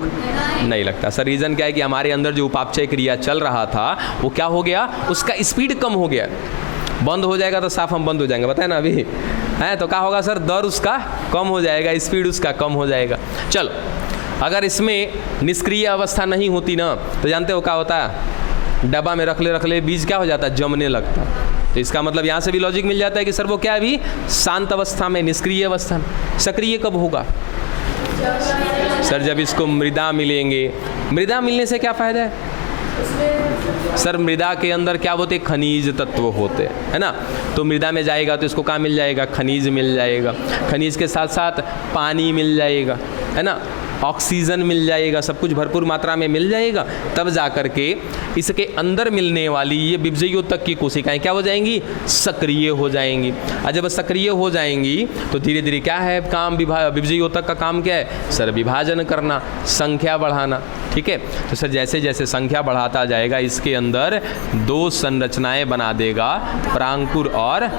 नहीं लगता। सर रीज़न क्या है कि हमारे अंदर जो उपापचय क्रिया चल रहा था वो क्या हो गया? उसका स्पीड कम हो गया। बंद हो जाएगा तो साफ हम बंद हो जाएंगे, बताए ना अभी है। तो क्या होगा सर? दर उसका कम हो जाएगा, स्पीड उसका कम हो जाएगा। चलो, अगर इसमें निष्क्रिय अवस्था नहीं होती ना, तो जानते हो क्या होता है? डब्बा में रख ले बीज क्या हो जाता है? जमने लगता। तो इसका मतलब यहाँ से भी लॉजिक मिल जाता है कि सर वो क्या अभी शांत अवस्था में, निष्क्रिय अवस्था में। सक्रिय कब होगा? सर जब इसको मृदा मिलेंगे। मृदा मिलने से क्या फ़ायदा है? सर मृदा के अंदर क्या होते? खनिज तत्व होते हैं, है ना। तो मृदा में जाएगा तो इसको क्या मिल जाएगा? खनिज मिल जाएगा। खनिज के साथ साथ पानी मिल जाएगा, है ना, ऑक्सीजन मिल जाएगा, सब कुछ भरपूर मात्रा में मिल जाएगा। तब जा कर के इसके अंदर मिलने वाली ये विभजयोतक की कोशिकाएं क्या हो जाएंगी? सक्रिय हो जाएंगी। और जब सक्रिय हो जाएंगी तो धीरे धीरे क्या है काम? विभजयोतक का काम क्या है? सर विभाजन करना, संख्या बढ़ाना। ठीक है। तो सर जैसे जैसे संख्या बढ़ाता जाएगा इसके अंदर 2 संरचनाएं बना देगा, परांकुर और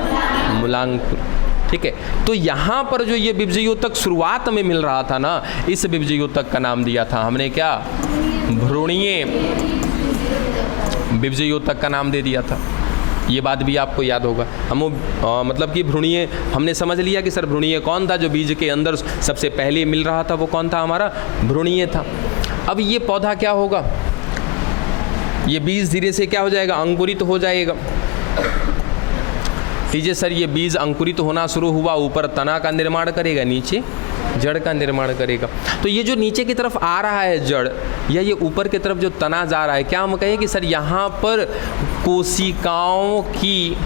मूलांकुर। ठीक है। तो यहाँ पर जो ये विभजयोतक शुरुआत में मिल रहा था ना, इस विभजयोतक का नाम दिया था हमने क्या? भ्रूणीय विभजयोतक का नाम दे दिया था। ये बात भी आपको याद होगा। हम मतलब कि भ्रूणीय हमने समझ लिया कि सर भ्रूणीय कौन था? जो बीज के अंदर सबसे पहले मिल रहा था वो कौन था? हमारा भ्रूणीय था। अब ये पौधा क्या होगा? ये बीज धीरे से क्या हो जाएगा? अंकुरित हो जाएगा। लीजिए सर, ये बीज अंकुरित होना शुरू हुआ, ऊपर तना का निर्माण करेगा, नीचे जड़ का निर्माण करेगा। तो ये जो नीचे की तरफ आ रहा है जड़, या ये ऊपर की तरफ जो तना जा रहा है, क्या हम कहें कि सर यहाँ पर कोशिकाओं की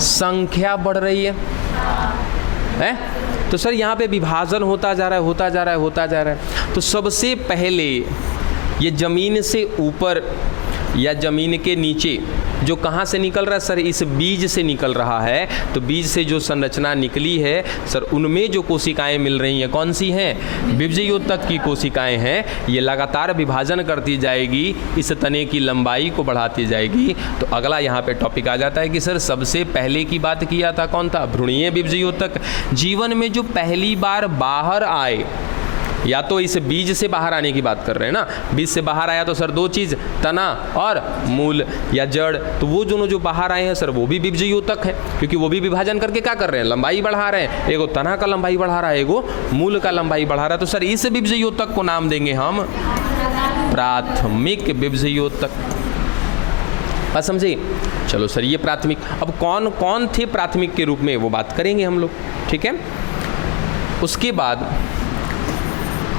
संख्या बढ़ रही है? तो सर यहाँ पे विभाजन होता जा रहा है। तो सबसे पहले ये जमीन से ऊपर या जमीन के नीचे जो कहाँ से निकल रहा है? सर इस बीज से निकल रहा है। तो बीज से जो संरचना निकली है सर, उनमें जो कोशिकाएं मिल रही हैं कौन सी हैं? विभजयोतक की कोशिकाएं हैं। ये लगातार विभाजन करती जाएगी, इस तने की लंबाई को बढ़ाती जाएगी। तो अगला यहाँ पे टॉपिक आ जाता है कि सर सबसे पहले की बात किया था कौन था? भ्रूणीय विभजयोतक। जीवन में जो पहली बार बाहर आए, या तो इस बीज से बाहर आने की बात कर रहे हैं ना, बीज से बाहर आया तो सर 2 चीज़, तना और मूल या जड़। तो वो दोनों जो बाहर आए हैं सर वो भी विभजयोतक है, क्योंकि वो भी विभाजन करके क्या कर रहे हैं? लंबाई बढ़ा रहे हैं। एगो तना का लंबाई बढ़ा रहा है, एगो मूल का लंबाई बढ़ा रहा है। तो सर इस विभजयोतक को नाम देंगे हम प्राथमिक विभजयोतक। बात समझे? चलो सर ये प्राथमिक। अब कौन कौन थे प्राथमिक के रूप में वो बात करेंगे हम लोग, ठीक है। उसके बाद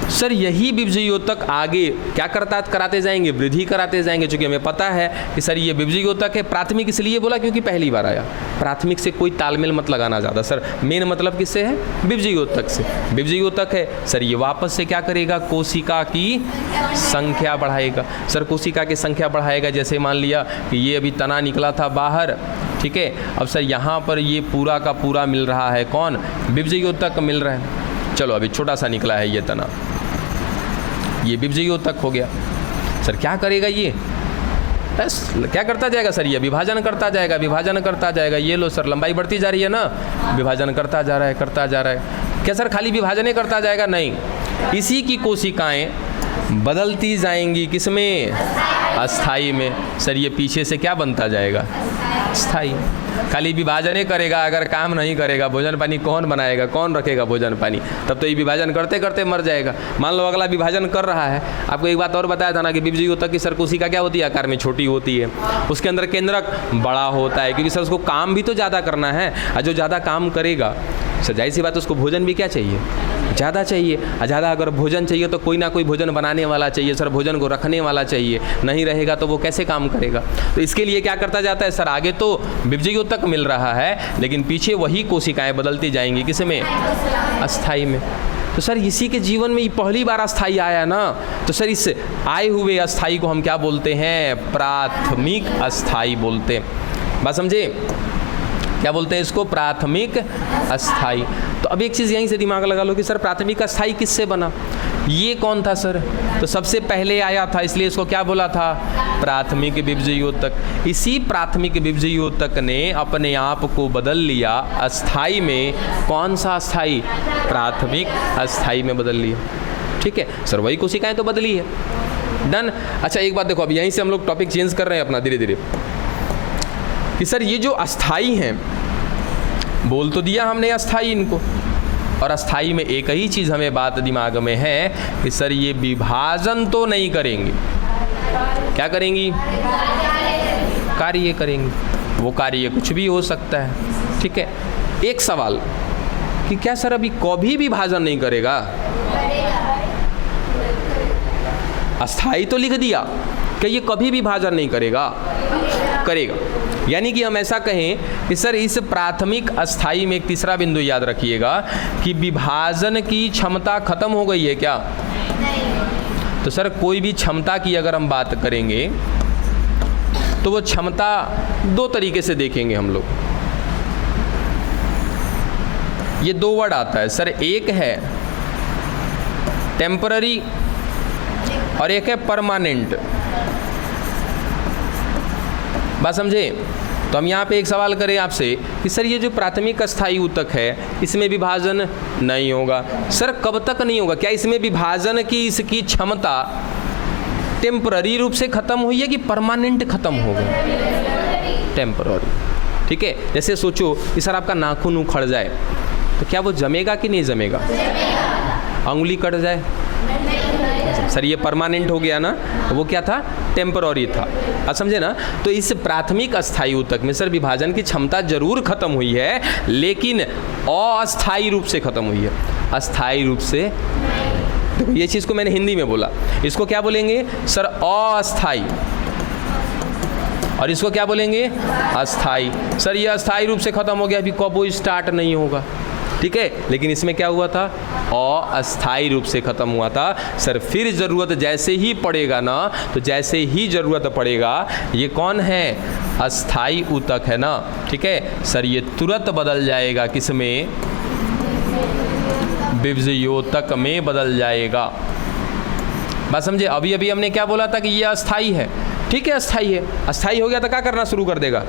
सर यही विभजयोतक आगे क्या कराते जाएंगे? वृद्धि कराते जाएंगे। चूंकि हमें पता है कि सर ये विभजयोतक है। प्राथमिक इसलिए बोला क्योंकि पहली बार आया। प्राथमिक से कोई तालमेल मत लगाना ज़्यादा। सर मेन मतलब किससे है? विभजयोतक से। विभजयोतक है सर, ये वापस से क्या करेगा? कोशिका की संख्या बढ़ाएगा। सर कोशिका की संख्या बढ़ाएगा। जैसे मान लिया कि ये अभी तना निकला था बाहर, ठीक है। अब सर यहाँ पर ये पूरा का पूरा मिल रहा है, कौन? विभजयोतक मिल रहा है। चलो अभी छोटा सा निकला है ये तना, ये विभजयोतक हो गया। सर क्या करेगा ये? बस क्या करता जाएगा सर? ये विभाजन करता जाएगा। ये लो सर, लंबाई बढ़ती जा रही है ना, विभाजन करता जा रहा है। क्या सर खाली विभाजन ही करता जाएगा? नहीं, इसी की कोशिकाएं बदलती जाएंगी। किसमें? अस्थाई में। सर ये पीछे से क्या बनता जाएगा? स्थाई। खाली विभाजन ही करेगा, अगर काम नहीं करेगा, भोजन पानी कौन बनाएगा? कौन रखेगा भोजन पानी? तब तो ये विभाजन करते करते मर जाएगा। मान लो अगला विभाजन कर रहा है। आपको एक बात और बताया था ना कि विभजयोतक की सर कोशिका क्या होती है? आकार में छोटी होती है, उसके अंदर केंद्रक बड़ा होता है, क्योंकि सर उसको काम भी तो ज़्यादा करना है। और जो ज़्यादा काम करेगा सर जाहिर सी बात उसको भोजन भी क्या चाहिए? ज़्यादा चाहिए। ज़्यादा अगर भोजन चाहिए तो कोई ना कोई भोजन बनाने वाला चाहिए सर, भोजन को रखने वाला चाहिए, नहीं रहेगा तो वो कैसे काम करेगा। तो इसके लिए क्या करता जाता है सर, आगे तो विभजयोतक मिल रहा है लेकिन पीछे वही कोशिकाएं बदलती जाएंगी, किसमें, अस्थाई में। तो सर इसी के जीवन में पहली बार अस्थाई आया ना, तो सर इस आए हुए अस्थाई को हम क्या बोलते हैं, प्राथमिक अस्थाई बोलते हैं। बात समझे, क्या बोलते हैं इसको, प्राथमिक अस्थाई। तो अब एक चीज़ यहीं से दिमाग लगा लो कि सर प्राथमिक अस्थाई किससे बना, ये कौन था सर, तो सबसे पहले आया था इसलिए इसको क्या बोला था, प्राथमिक विभजयोतक। इसी प्राथमिक विभजयोतक ने अपने आप को बदल लिया अस्थाई में। कौन सा अस्थाई, प्राथमिक अस्थाई में बदल लिया। ठीक है सर, वही कोशिकाएं तो बदली है, डन। अच्छा एक बात देखो, अब यहीं से हम लोग टॉपिक चेंज कर रहे हैं अपना धीरे धीरे, कि सर ये जो अस्थाई हैं, बोल तो दिया हमने अस्थाई इनको, और अस्थाई में एक ही चीज़ हमें बात दिमाग में है कि सर ये विभाजन तो नहीं करेंगे। क्या करेंगी, कार्य करेंगे। वो कार्य कुछ भी हो सकता है। ठीक है, एक सवाल कि क्या सर अभी कभी विभाजन नहीं करेगा, अस्थाई तो लिख दिया, क्या ये कभी विभाजन नहीं करेगा, करेगा। यानी कि हम ऐसा कहें कि सर इस प्राथमिक अस्थाई में एक तीसरा बिंदु याद रखिएगा कि विभाजन की क्षमता खत्म हो गई है क्या। तो सर कोई भी क्षमता की अगर हम बात करेंगे तो वो क्षमता दो तरीके से देखेंगे हम लोग। ये दो वर्ड आता है सर, एक है टेम्पररी और एक है परमानेंट। बात समझे। तो हम यहाँ पे एक सवाल करें आपसे कि सर ये जो प्राथमिक अस्थाई ऊतक है इसमें विभाजन नहीं होगा, सर कब तक नहीं होगा, क्या इसमें विभाजन की इसकी क्षमता टेम्पररी रूप से खत्म हुई है कि परमानेंट खत्म हो गई, टेम्पररी। ठीक है, जैसे सोचो कि सर आपका नाखून उखड़ जाए तो क्या वो जमेगा कि नहीं जमेगा, अंगुली कट जाए, सर ये परमानेंट हो गया ना, वो क्या था, टेम्पररी था। आप समझे ना। तो इस प्राथमिक अस्थाई ऊतक में सर विभाजन की क्षमता जरूर खत्म हुई है लेकिन अस्थाई रूप से खत्म हुई है, अस्थाई रूप से। देखो ये चीज़ को मैंने हिंदी में बोला, इसको क्या बोलेंगे सर, अस्थाई, और इसको क्या बोलेंगे, अस्थाई। सर ये अस्थाई रूप से खत्म हो गया, अभी कब वो स्टार्ट नहीं होगा। ठीक है, लेकिन इसमें क्या हुआ था, अस्थाई रूप से खत्म हुआ था। सर फिर ज़रूरत जैसे ही पड़ेगा ना, तो जैसे ही ज़रूरत पड़ेगा, ये कौन है, अस्थाई ऊतक है ना। ठीक है सर, ये तुरंत बदल जाएगा किसमें, विभजयोतक में बदल जाएगा। बात समझे। अभी अभी हमने क्या बोला था कि ये अस्थाई है, ठीक है अस्थाई है, अस्थाई हो गया तो क्या करना शुरू कर देगा,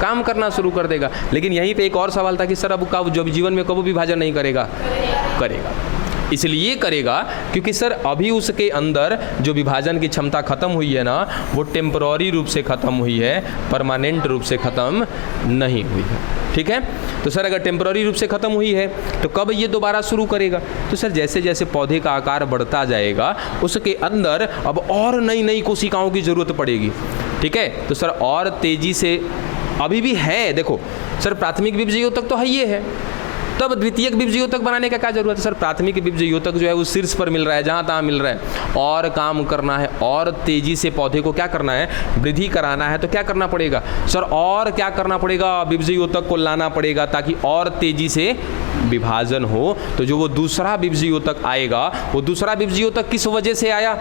काम करना शुरू कर देगा। लेकिन यहीं पे एक और सवाल था कि सर अब कब, जो जीवन में कब विभाजन नहीं करेगा, करेगा। इसलिए करेगा क्योंकि सर अभी उसके अंदर जो विभाजन की क्षमता खत्म हुई है ना, वो टेम्पररी रूप से खत्म हुई है, परमानेंट रूप से खत्म नहीं हुई है। ठीक है, तो सर अगर टेम्पररी रूप से खत्म हुई है तो कब ये दोबारा शुरू करेगा, तो सर जैसे जैसे पौधे का आकार बढ़ता जाएगा उसके अंदर अब और नई नई कोशिकाओं की जरूरत पड़ेगी। ठीक है, तो सर और तेजी से, अभी भी है, देखो सर प्राथमिक विभजयोतक तो है, ये है, तब द्वितीयक विभजयोतक बनाने का क्या जरूरत है। सर प्राथमिक विभजयोतक जो है वो शीर्ष पर मिल रहा है, जहाँ तहाँ मिल रहा है, और काम करना है और तेजी से पौधे को क्या करना है, वृद्धि कराना है, तो क्या करना पड़ेगा सर, और क्या करना पड़ेगा, विभजयोतक को लाना पड़ेगा ताकि और तेजी से विभाजन हो। तो जो वो दूसरा विभजयोतक आएगा, वो दूसरा विभजयोतक किस वजह से आया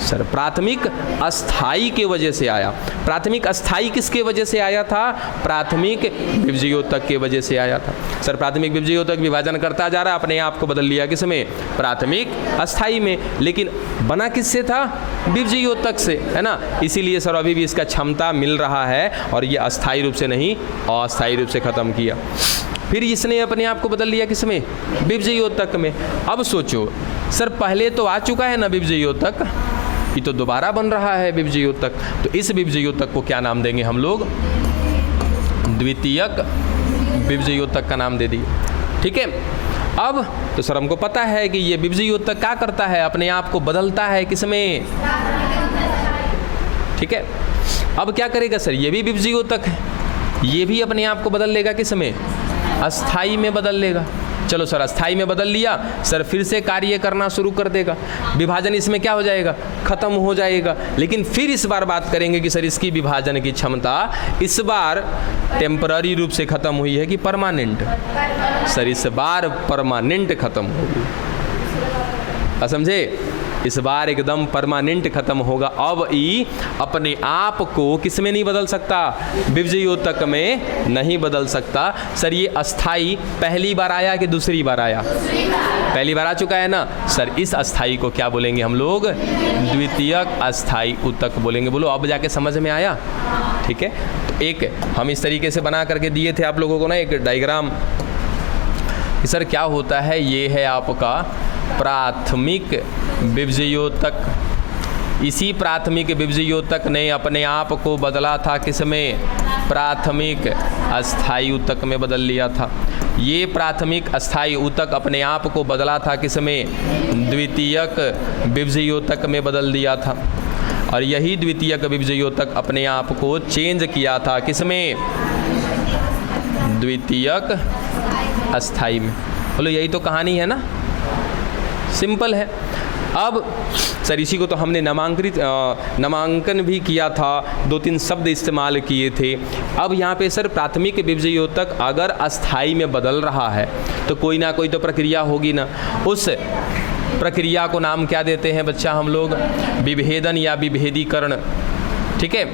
सर, प्राथमिक अस्थाई के वजह से आया। प्राथमिक अस्थाई किसके वजह से आया था, प्राथमिक विभजयोतक के वजह से आया था। सर प्राथमिक विभजयोतक विभाजन करता जा रहा है, अपने आप को बदल लिया किसमें, प्राथमिक अस्थाई में, लेकिन बना किससे था, विभजयोतक से, है ना। इसीलिए सर अभी भी इसका क्षमता मिल रहा है और ये अस्थाई रूप से नहीं, अस्थाई रूप से खत्म किया। फिर इसने अपने आप को बदल लिया किसमें, विभजयोतक में। अब सोचो सर पहले तो आ चुका है ना विभजयोतक, ये तो दोबारा बन रहा है विभजयोतक, तो इस विभजयोतक को क्या नाम देंगे हम लोग, द्वितीयक विभजयोतक का नाम दे दिए। ठीक है, अब तो सर हमको पता है कि ये विभजयोतक क्या करता है, अपने आप को बदलता है किसमें। ठीक है, अब क्या करेगा सर, ये भी विभजयोतक है, ये भी अपने आप को बदल लेगा किसमें, अस्थाई में बदल लेगा। चलो सर अस्थाई में बदल लिया, सर फिर से कार्य करना शुरू कर देगा, विभाजन इसमें क्या हो जाएगा, खत्म हो जाएगा। लेकिन फिर इस बार बात करेंगे कि सर इसकी विभाजन की क्षमता इस बार टेम्पररी रूप से खत्म हुई है कि परमानेंट, सर इस बार परमानेंट खत्म होगी। समझे, इस बार एकदम परमानेंट खत्म होगा। अब ई अपने आप को किस में नहीं बदल सकता, विभज्योतक में नहीं बदल सकता। सर ये अस्थाई पहली बार आया कि दूसरी बार आया, पहली बार आ चुका है ना। सर इस अस्थाई को क्या बोलेंगे हम लोग, द्वितीयक अस्थाई उतक बोलेंगे। बोलो अब जाके समझ में आया, ठीक है। तो एक हम इस तरीके से बना करके दिए थे आप लोगों को ना एक डायग्राम, सर क्या होता है, ये है आपका प्राथमिक विभज्योतक। इसी प्राथमिक विभज्योतक ने अपने आप को बदला था किसमें, प्राथमिक अस्थाई उतक में बदल लिया था। ये प्राथमिक अस्थाई उतक अपने आप को बदला था किसमें, द्वितीयक विभज्योतक में बदल दिया था। और यही द्वितीयक विभज्योतक अपने आप को चेंज किया था किसमें, द्वितीयक अस्थाई में। बोलो यही तो कहानी है ना, सिंपल है। अब सर इसी को तो हमने नामांकन भी किया था, 2-3 शब्द इस्तेमाल किए थे। अब यहाँ पे सर प्राथमिक विभज्योतक अगर अस्थाई में बदल रहा है तो कोई ना कोई तो प्रक्रिया होगी ना। उस प्रक्रिया को नाम क्या देते हैं बच्चा हम लोग, विभेदन या विभेदीकरण, ठीक है,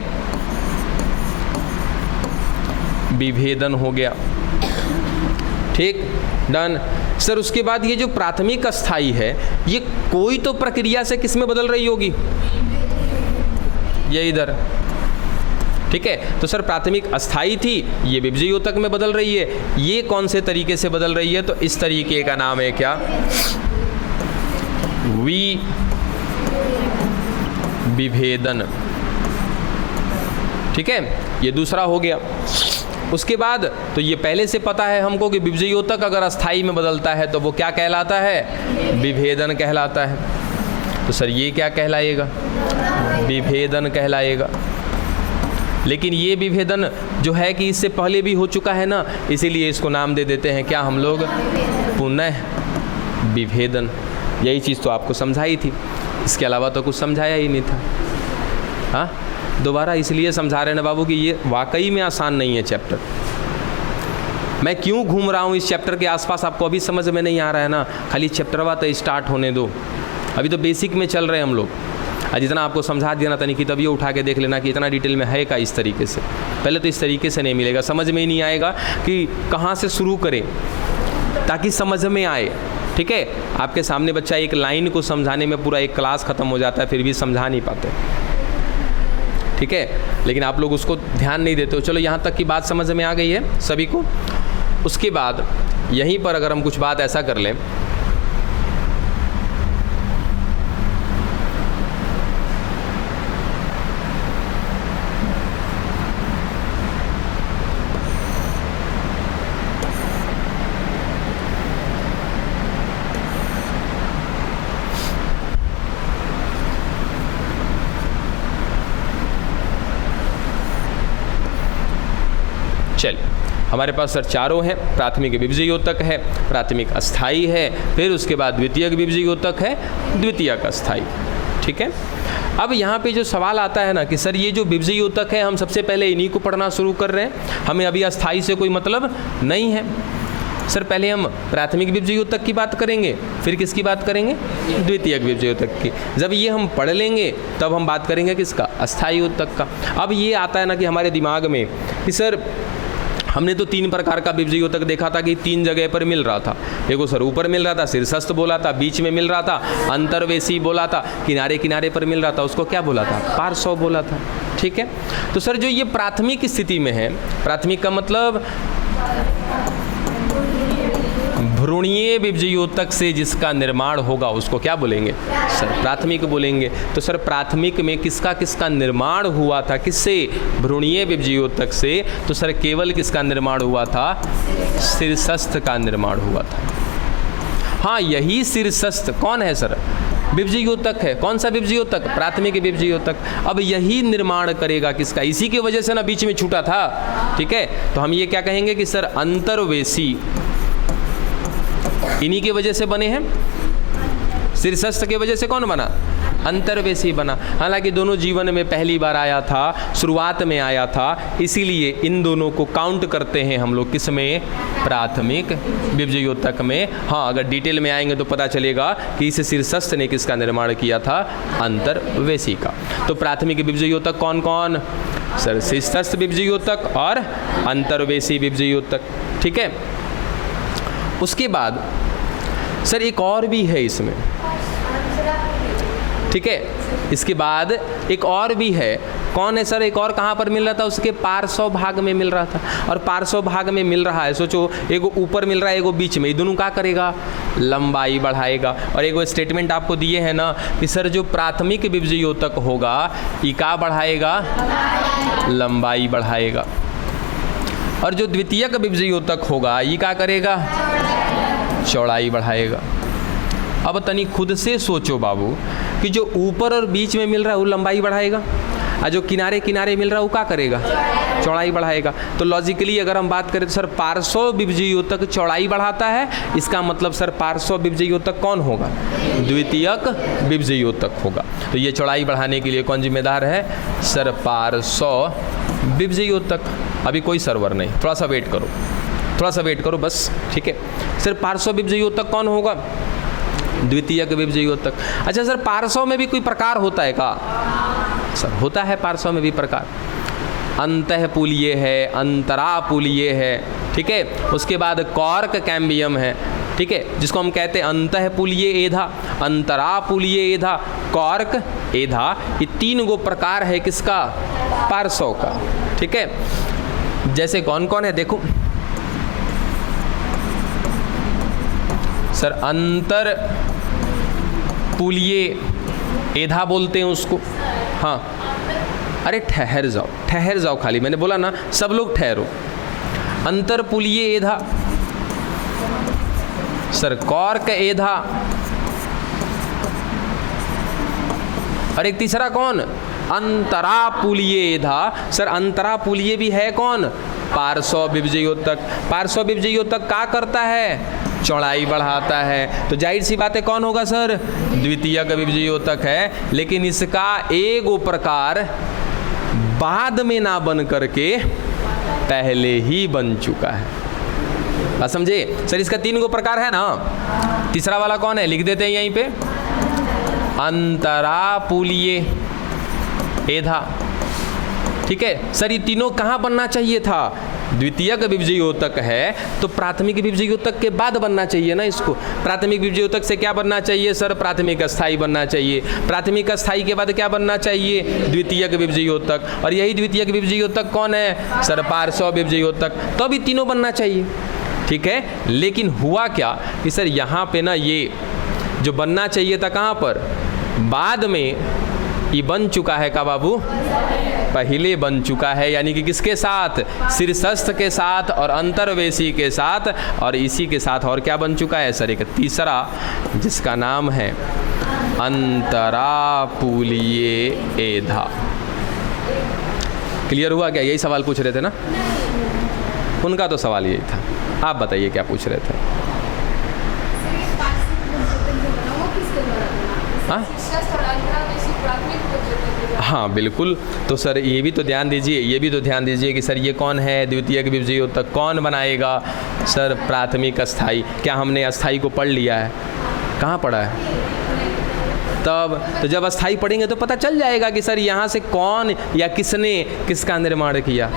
विभेदन हो गया, ठीक, डन। सर उसके बाद ये जो प्राथमिक अस्थाई है ये कोई तो प्रक्रिया से किस में बदल रही होगी, ये इधर, ठीक है। तो सर प्राथमिक अस्थाई थी, ये विभज्योतक में बदल रही है। ये कौन से तरीके से बदल रही है, तो इस तरीके का नाम है क्या, विभेदन, ठीक है। ये दूसरा हो गया। उसके बाद तो ये पहले से पता है हमको कि विभज्योतक अगर अस्थाई में बदलता है तो वो क्या कहलाता है, विभेदन कहलाता है। तो सर ये क्या कहलाएगा, विभेदन कहलाएगा। लेकिन ये विभेदन जो है कि इससे पहले भी हो चुका है ना, इसीलिए इसको नाम दे देते हैं क्या हम लोग, पुनः विभेदन। यही चीज़ तो आपको समझाई थी, इसके अलावा तो कुछ समझाया ही नहीं था। हाँ, दोबारा इसलिए समझा रहे हैं बाबू कि ये वाकई में आसान नहीं है चैप्टर। मैं क्यों घूम रहा हूँ इस चैप्टर के आसपास आपको अभी समझ में नहीं आ रहा है ना, खाली चैप्टर वाला तो स्टार्ट होने दो, अभी तो बेसिक में चल रहे हैं हम लोग। आज इतना आपको समझा दिया ना तनिक, तब ये उठा के देख लेना कि इतना डिटेल में है का इस तरीके से। पहले तो इस तरीके से नहीं मिलेगा, समझ में ही नहीं आएगा कि कहाँ से शुरू करें ताकि समझ में आए, ठीक है। आपके सामने बच्चा एक लाइन को समझाने में पूरा एक क्लास ख़त्म हो जाता है, फिर भी समझा नहीं पाते, ठीक है। लेकिन आप लोग उसको ध्यान नहीं देते हो। चलो यहाँ तक की बात समझ में आ गई है सभी को। उसके बाद यहीं पर अगर हम कुछ बात ऐसा कर लें, चलिए हमारे पास सर चारों हैं, प्राथमिक विभज्योतक है, प्राथमिक अस्थाई है, फिर उसके बाद द्वितीयक विभज्योतक है, द्वितीयक अस्थाई, ठीक है। अब यहाँ पे जो सवाल आता है ना कि सर ये जो विभज्योतक है हम सबसे पहले इन्हीं को पढ़ना शुरू कर रहे हैं, हमें अभी अस्थाई से कोई मतलब नहीं है। सर पहले हम प्राथमिक विभज्योतक की बात करेंगे, फिर किसकी बात करेंगे, द्वितीयक विभज्योतक की। जब ये हम पढ़ लेंगे तब हम बात करेंगे किसका, अस्थाई उतक का। अब ये आता है ना कि हमारे दिमाग में कि सर हमने तो 3 प्रकार का विभज्योतक देखा था कि 3 जगह पर मिल रहा था। देखो सर ऊपर मिल रहा था, शीर्षस्थ बोला था, बीच में मिल रहा था, अंतर्वेशी बोला था, किनारे किनारे पर मिल रहा था, उसको क्या बोला था, पार्श्व बोला था, ठीक है। तो सर जो ये प्राथमिक स्थिति में है, प्राथमिक का मतलब भ्रूणीय विभज्योतक से जिसका निर्माण होगा उसको क्या बोलेंगे, सर प्राथमिक बोलेंगे। तो सर प्राथमिक में किसका किसका निर्माण हुआ था, किससे, भ्रूणीय विभज्योतक से। तो सर केवल किसका निर्माण हुआ था, शीर्षस्थ का निर्माण हुआ था। हाँ यही शीर्षस्थ कौन है सर, विभज्योतक है। कौन सा विभज्योतक, प्राथमिक विभज्योतक। अब यही निर्माण करेगा किसका, इसी की वजह से ना बीच में छूटा था, ठीक है। तो हम ये क्या कहेंगे कि सर अंतर्वेशी इन्हीं की वजह से बने हैं। शीर्षस्थ की वजह से कौन बना? अंतर्वेशी बना। हालांकि दोनों जीवन में पहली बार आया था, शुरुआत में आया था, इसीलिए इन दोनों को काउंट करते हैं हम लोग किसमें? प्राथमिक विभज्योतक में। हाँ, अगर डिटेल में आएंगे तो पता चलेगा कि इस शीर्षस्थ ने किसका निर्माण किया था? अंतर्वेशी का। तो प्राथमिक विभज्योतक कौन कौन? सर शीर्षस्थ विभज्योतक और अंतर्वेशी विभज्योतक। ठीक है। उसके बाद सर एक और भी है इसमें, ठीक है, इसके बाद एक और भी है। कौन है सर? एक और कहाँ पर मिल रहा था? उसके पार्श्व भाग में मिल रहा था। और पार्श्व भाग में मिल रहा है, सोचो, एगो ऊपर मिल रहा है, एगो बीच में, ये दोनों क्या करेगा? लंबाई बढ़ाएगा। और एगो स्टेटमेंट आपको दिए है ना कि सर जो प्राथमिक विभज्योतक होगा ये क्या बढ़ाएगा? लंबाई बढ़ाएगा। और जो द्वितीयक विभज्योतक होगा ये क्या करेगा? चौड़ाई बढ़ाएगा। अब तनी खुद से सोचो बाबू कि जो ऊपर और बीच में मिल रहा है वो लंबाई बढ़ाएगा, और जो किनारे किनारे मिल रहा है वो क्या करेगा? चौड़ाई बढ़ाएगा। तो लॉजिकली अगर हम बात करें तो सर पार्श्व विभज्योतक चौड़ाई बढ़ाता है, इसका मतलब सर पार्श्व विभज्योतक कौन होगा? द्वितीयक विभज्योतक होगा। तो ये चौड़ाई बढ़ाने के लिए कौन जिम्मेदार है? सर पार्श्व विभज्योतक। अभी कोई सर्वर नहीं, थोड़ा सा वेट करो, थोड़ा सा वेट करो बस। ठीक है। सर पार्श्व विभज्योतक कौन होगा? द्वितीयक विभज्योतक। अच्छा सर पार्श्व में भी कोई प्रकार होता है का? सर होता है, पार्श्व में भी प्रकार। अंतःपुलीय है, अंतरापुलीय है, ठीक है। उसके बाद कॉर्क कैम्बियम है, ठीक है, जिसको हम कहते हैं अंतःपुलीय एधा, अंतरापुलीय एधा, कॉर्क एधा। ये 3 गो प्रकार है किसका? पार्श्व का। ठीक है। जैसे कौन कौन है देखो सर, अंतर पुलीय एधा बोलते हैं उसको। हाँ, अरे ठहर जाओ, ठहर जाओ, खाली मैंने बोला ना, सब लोग ठहरो। अंतर पुलीय एधा, सर कॉर्क एधा, और एक तीसरा कौन? अंतरापुलीय एधा। सर अंतरापुलीय भी है कौन? पार्श्व विभज्योतक। पार्श्व विभज्योतक क्या करता है? चौड़ाई बढ़ाता है। तो जाहिर सी बात है कौन होगा सर? द्वितीयक विभज्योतक है। लेकिन इसका एगो प्रकार बाद में ना बन करके पहले ही बन चुका है। बात समझे? सर इसका 3 गो प्रकार है ना, तीसरा वाला कौन है? लिख देते हैं यहीं पे, अंतरापुलीय एधा। ठीक है। सर ये तीनों कहाँ बनना चाहिए था? द्वितीयक विभज्योतक है तो प्राथमिक विभज्योतक के बाद बनना चाहिए ना इसको। प्राथमिक विभज्योतक से क्या बनना चाहिए सर? प्राथमिक अस्थाई बनना चाहिए। प्राथमिक अस्थाई के बाद क्या बनना चाहिए? द्वितीयक विभज्योतक। और यही द्वितीयक विभज्योतक कौन है? सर पार्श्व विभज्योतक। तो अभी तीनों बनना चाहिए। ठीक है। लेकिन हुआ क्या कि सर यहाँ पे ना ये जो बनना चाहिए था कहाँ पर? बाद में ये बन चुका है का बाबू? पहले बन चुका है। यानी कि किसके साथ? शीर्षस्थ के साथ और अंतर्वेशी के साथ, और इसी के साथ और क्या बन चुका है सर? एक तीसरा जिसका नाम है अंतरापुलीय एधा। क्लियर हुआ क्या? यही सवाल पूछ रहे थे ना? उनका तो सवाल यही था। आप बताइए क्या पूछ रहे थे? हाँ हाँ बिल्कुल। तो सर ये भी तो ध्यान दीजिए, ये भी तो ध्यान दीजिए कि सर ये कौन है? द्वितीयक विभज्योतक कौन बनाएगा? सर प्राथमिक अस्थाई। क्या हमने अस्थाई को पढ़ लिया है? कहाँ पढ़ा है? तब तो जब अस्थाई पढ़ेंगे तो पता चल जाएगा कि सर यहाँ से कौन या किसने किसका निर्माण किया।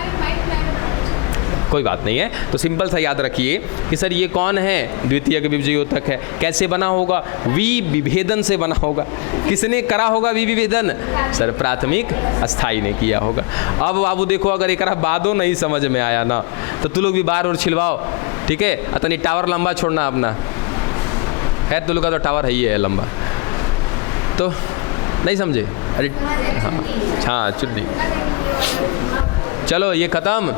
कोई बात नहीं है। तो सिंपल सा याद रखिए कि सर ये कौन है? द्वितीयक विभज्योतक है। कैसे बना होगा? विभेदन से बना होगा। किसने करा होगा विभेदन? सर प्राथमिक अस्थाई ने किया होगा। अब बाबू देखो, अगर एक बादो नहीं समझ में आया ना तो तू लोग भी बार और छिलवाओ। ठीक है। अतनी टावर लंबा छोड़ना अपना है, तू लोग का तो टावर है ही है लंबा, तो नहीं समझे? अरे हाँ हाँ चुन्नी, चलो ये ख़त्म।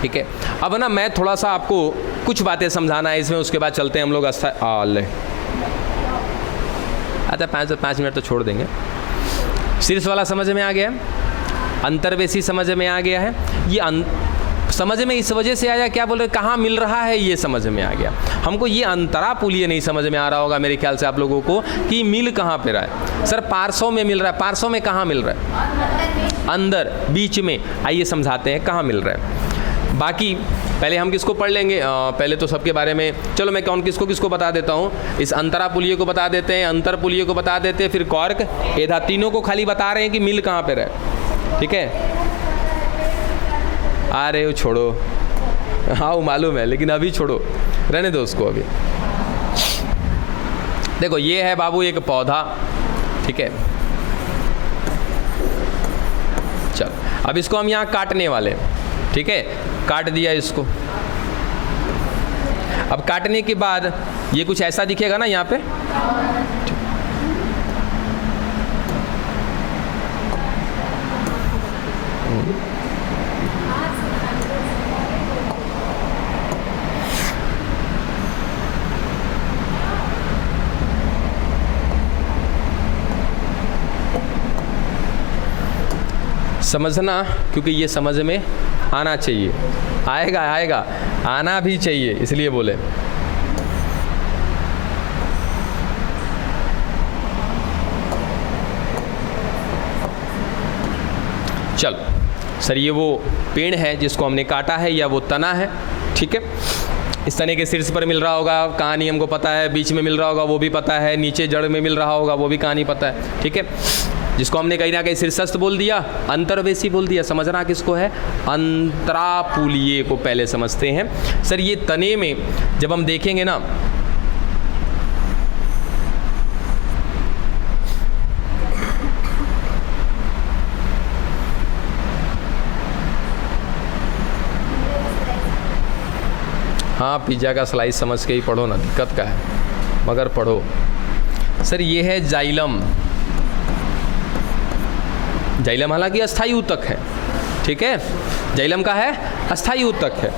ठीक है। अब ना मैं थोड़ा सा आपको कुछ बातें समझाना है इसमें, उसके बाद चलते हैं हम लोग ले आता 5 मिनट तो छोड़ देंगे। शीर्ष वाला समझ में आ गया, अंतर्वेशी समझ में आ गया है। ये समझ में इस वजह से आया, क्या बोल रहे, कहाँ मिल रहा है ये समझ में आ गया। हमको ये अंतरापुलीय नहीं समझ में आ रहा होगा मेरे ख्याल से आप लोगों को कि मिल कहाँ पे रहा है। सर पार्श्व में मिल रहा है, पार्श्व में कहाँ मिल रहा है? अंदर, बीच में। आइए समझाते हैं कहाँ मिल रहा है। बाकी पहले हम किसको पढ़ लेंगे, पहले तो सबके बारे में, चलो मैं कौन किसको बता देता हूँ। इस अंतरापुलीय को बता देते हैं, अंतरपुलीय को बता देते हैं, फिर कॉर्क, एधा, तीनों को खाली बता रहे हैं कि मिल कहाँ पे रहे। ठीक है, आ रहे हो, छोड़ो, हाँ वो मालूम है, लेकिन अभी छोड़ो, रहने दो उसको अभी। देखो ये है बाबू एक पौधा, ठीक है। चल अब इसको हम यहाँ काटने वाले, ठीक है, काट दिया इसको। अब काटने के बाद ये कुछ ऐसा दिखेगा ना यहाँ पे, समझना, क्योंकि ये समझ में आना चाहिए, आएगा आना भी चाहिए, इसलिए बोले। चल सर, ये वो पेड़ है जिसको हमने काटा है, या वो तना है, ठीक है। इस तने के शीर्ष पर मिल रहा होगा, कहानी हमको पता है, बीच में मिल रहा होगा वो भी पता है, नीचे जड़ में मिल रहा होगा वो भी कहानी पता है, ठीक है। जिसको हमने कहीं ना कहीं शीर्षस्थ बोल दिया, अंतर्वेशी बोल दिया। समझना किसको है, अंतरापुलीय को पहले समझते हैं। सर ये तने में जब हम देखेंगे ना, हाँ पिज्ज़ा का स्लाइस समझ के ही पढ़ो ना, दिक्कत का है, मगर पढ़ो। सर ये है जाइलम, जाइलम हालांकि अस्थायी ऊतक है, ठीक है, जाइलम का है अस्थायी ऊतक है।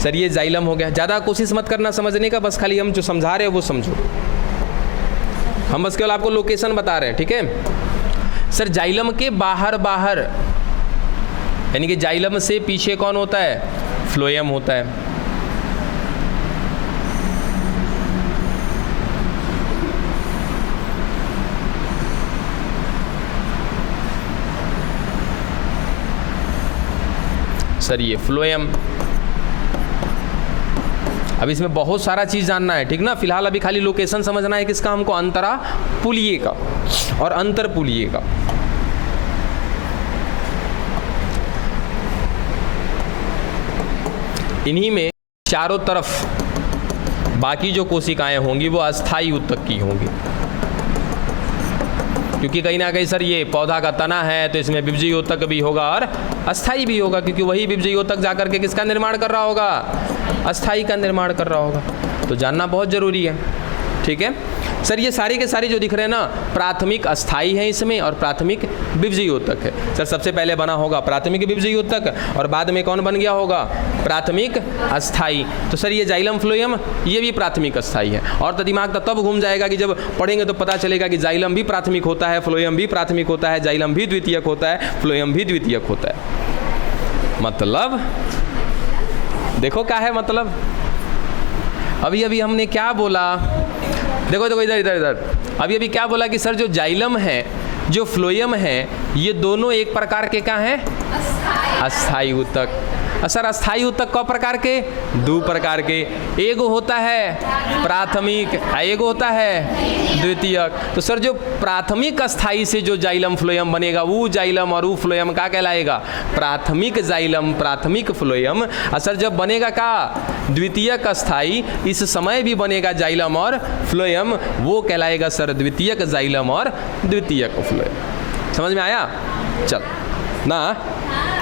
सर ये जाइलम हो गया। ज़्यादा कोशिश मत करना समझने का, बस खाली हम जो समझा रहे हैं वो समझो। हम बस केवल आपको लोकेशन बता रहे हैं, ठीक है। सर जाइलम के बाहर यानी कि जाइलम से पीछे कौन होता है, फ्लोएम होता है। सर ये फ्लोएम। अब इसमें बहुत सारा चीज़ जानना है, ठीक ना। फिलहाल अभी खाली लोकेशन समझना है किसका हमको, अंतरापुलीय का और अंतरपुलीय का। इन्हीं में चारों तरफ बाकी जो कोशिकाएं होंगी वो अस्थायी ऊतक की होंगी, क्योंकि कहीं ना कहीं सर ये पौधा का तना है तो इसमें विभजीय ऊतक भी होगा और अस्थाई भी होगा, क्योंकि वही विभजीय ऊतक जाकर के किसका निर्माण कर रहा होगा, अस्थाई का निर्माण कर रहा होगा। तो जानना बहुत ज़रूरी है, ठीक है। सर ये सारी के सारी जो दिख रहे हैं ना, प्राथमिक अस्थाई है इसमें और प्राथमिक विभजीय ऊतक है। सर सबसे पहले बना होगा प्राथमिक विभजीय ऊतक और बाद में कौन बन गया होगा, प्राथमिक अस्थाई। तो सर ये जाइलम फ्लोएम ये भी प्राथमिक अस्थाई है। और तो दिमाग तो तब घूम जाएगा कि जब पढ़ेंगे तो पता चलेगा कि जाइलम भी प्राथमिक होता है, फ्लोएम भी प्राथमिक होता है, जाइलम भी द्वितीयक होता है, फ्लोएम भी द्वितीयक होता है। मतलब देखो क्या है मतलब। अभी हमने क्या बोला, देखो इधर अभी क्या बोला कि सर जो जाइलम है जो फ्लोएम है ये दोनों एक प्रकार के क्या हैं, अस्थायी ऊतक। सर अस्थायी ऊतक कौ प्रकार के, दो प्रकार के। एक होता है प्राथमिक, एक होता है द्वितीयक। तो सर जो प्राथमिक अस्थाई से जो जाइलम फ्लोएम बनेगा वो जाइलम और वो फ्लोएम का कहलाएगा, प्राथमिक जाइलम प्राथमिक फ्लोएम। सर जब बनेगा का द्वितीयक अस्थाई, इस समय भी बनेगा जाइलम और फ्लोएम, वो कहलाएगा सर द्वितीयक जाइलम और द्वितीयक फ्लोएम। समझ में आया। चल ना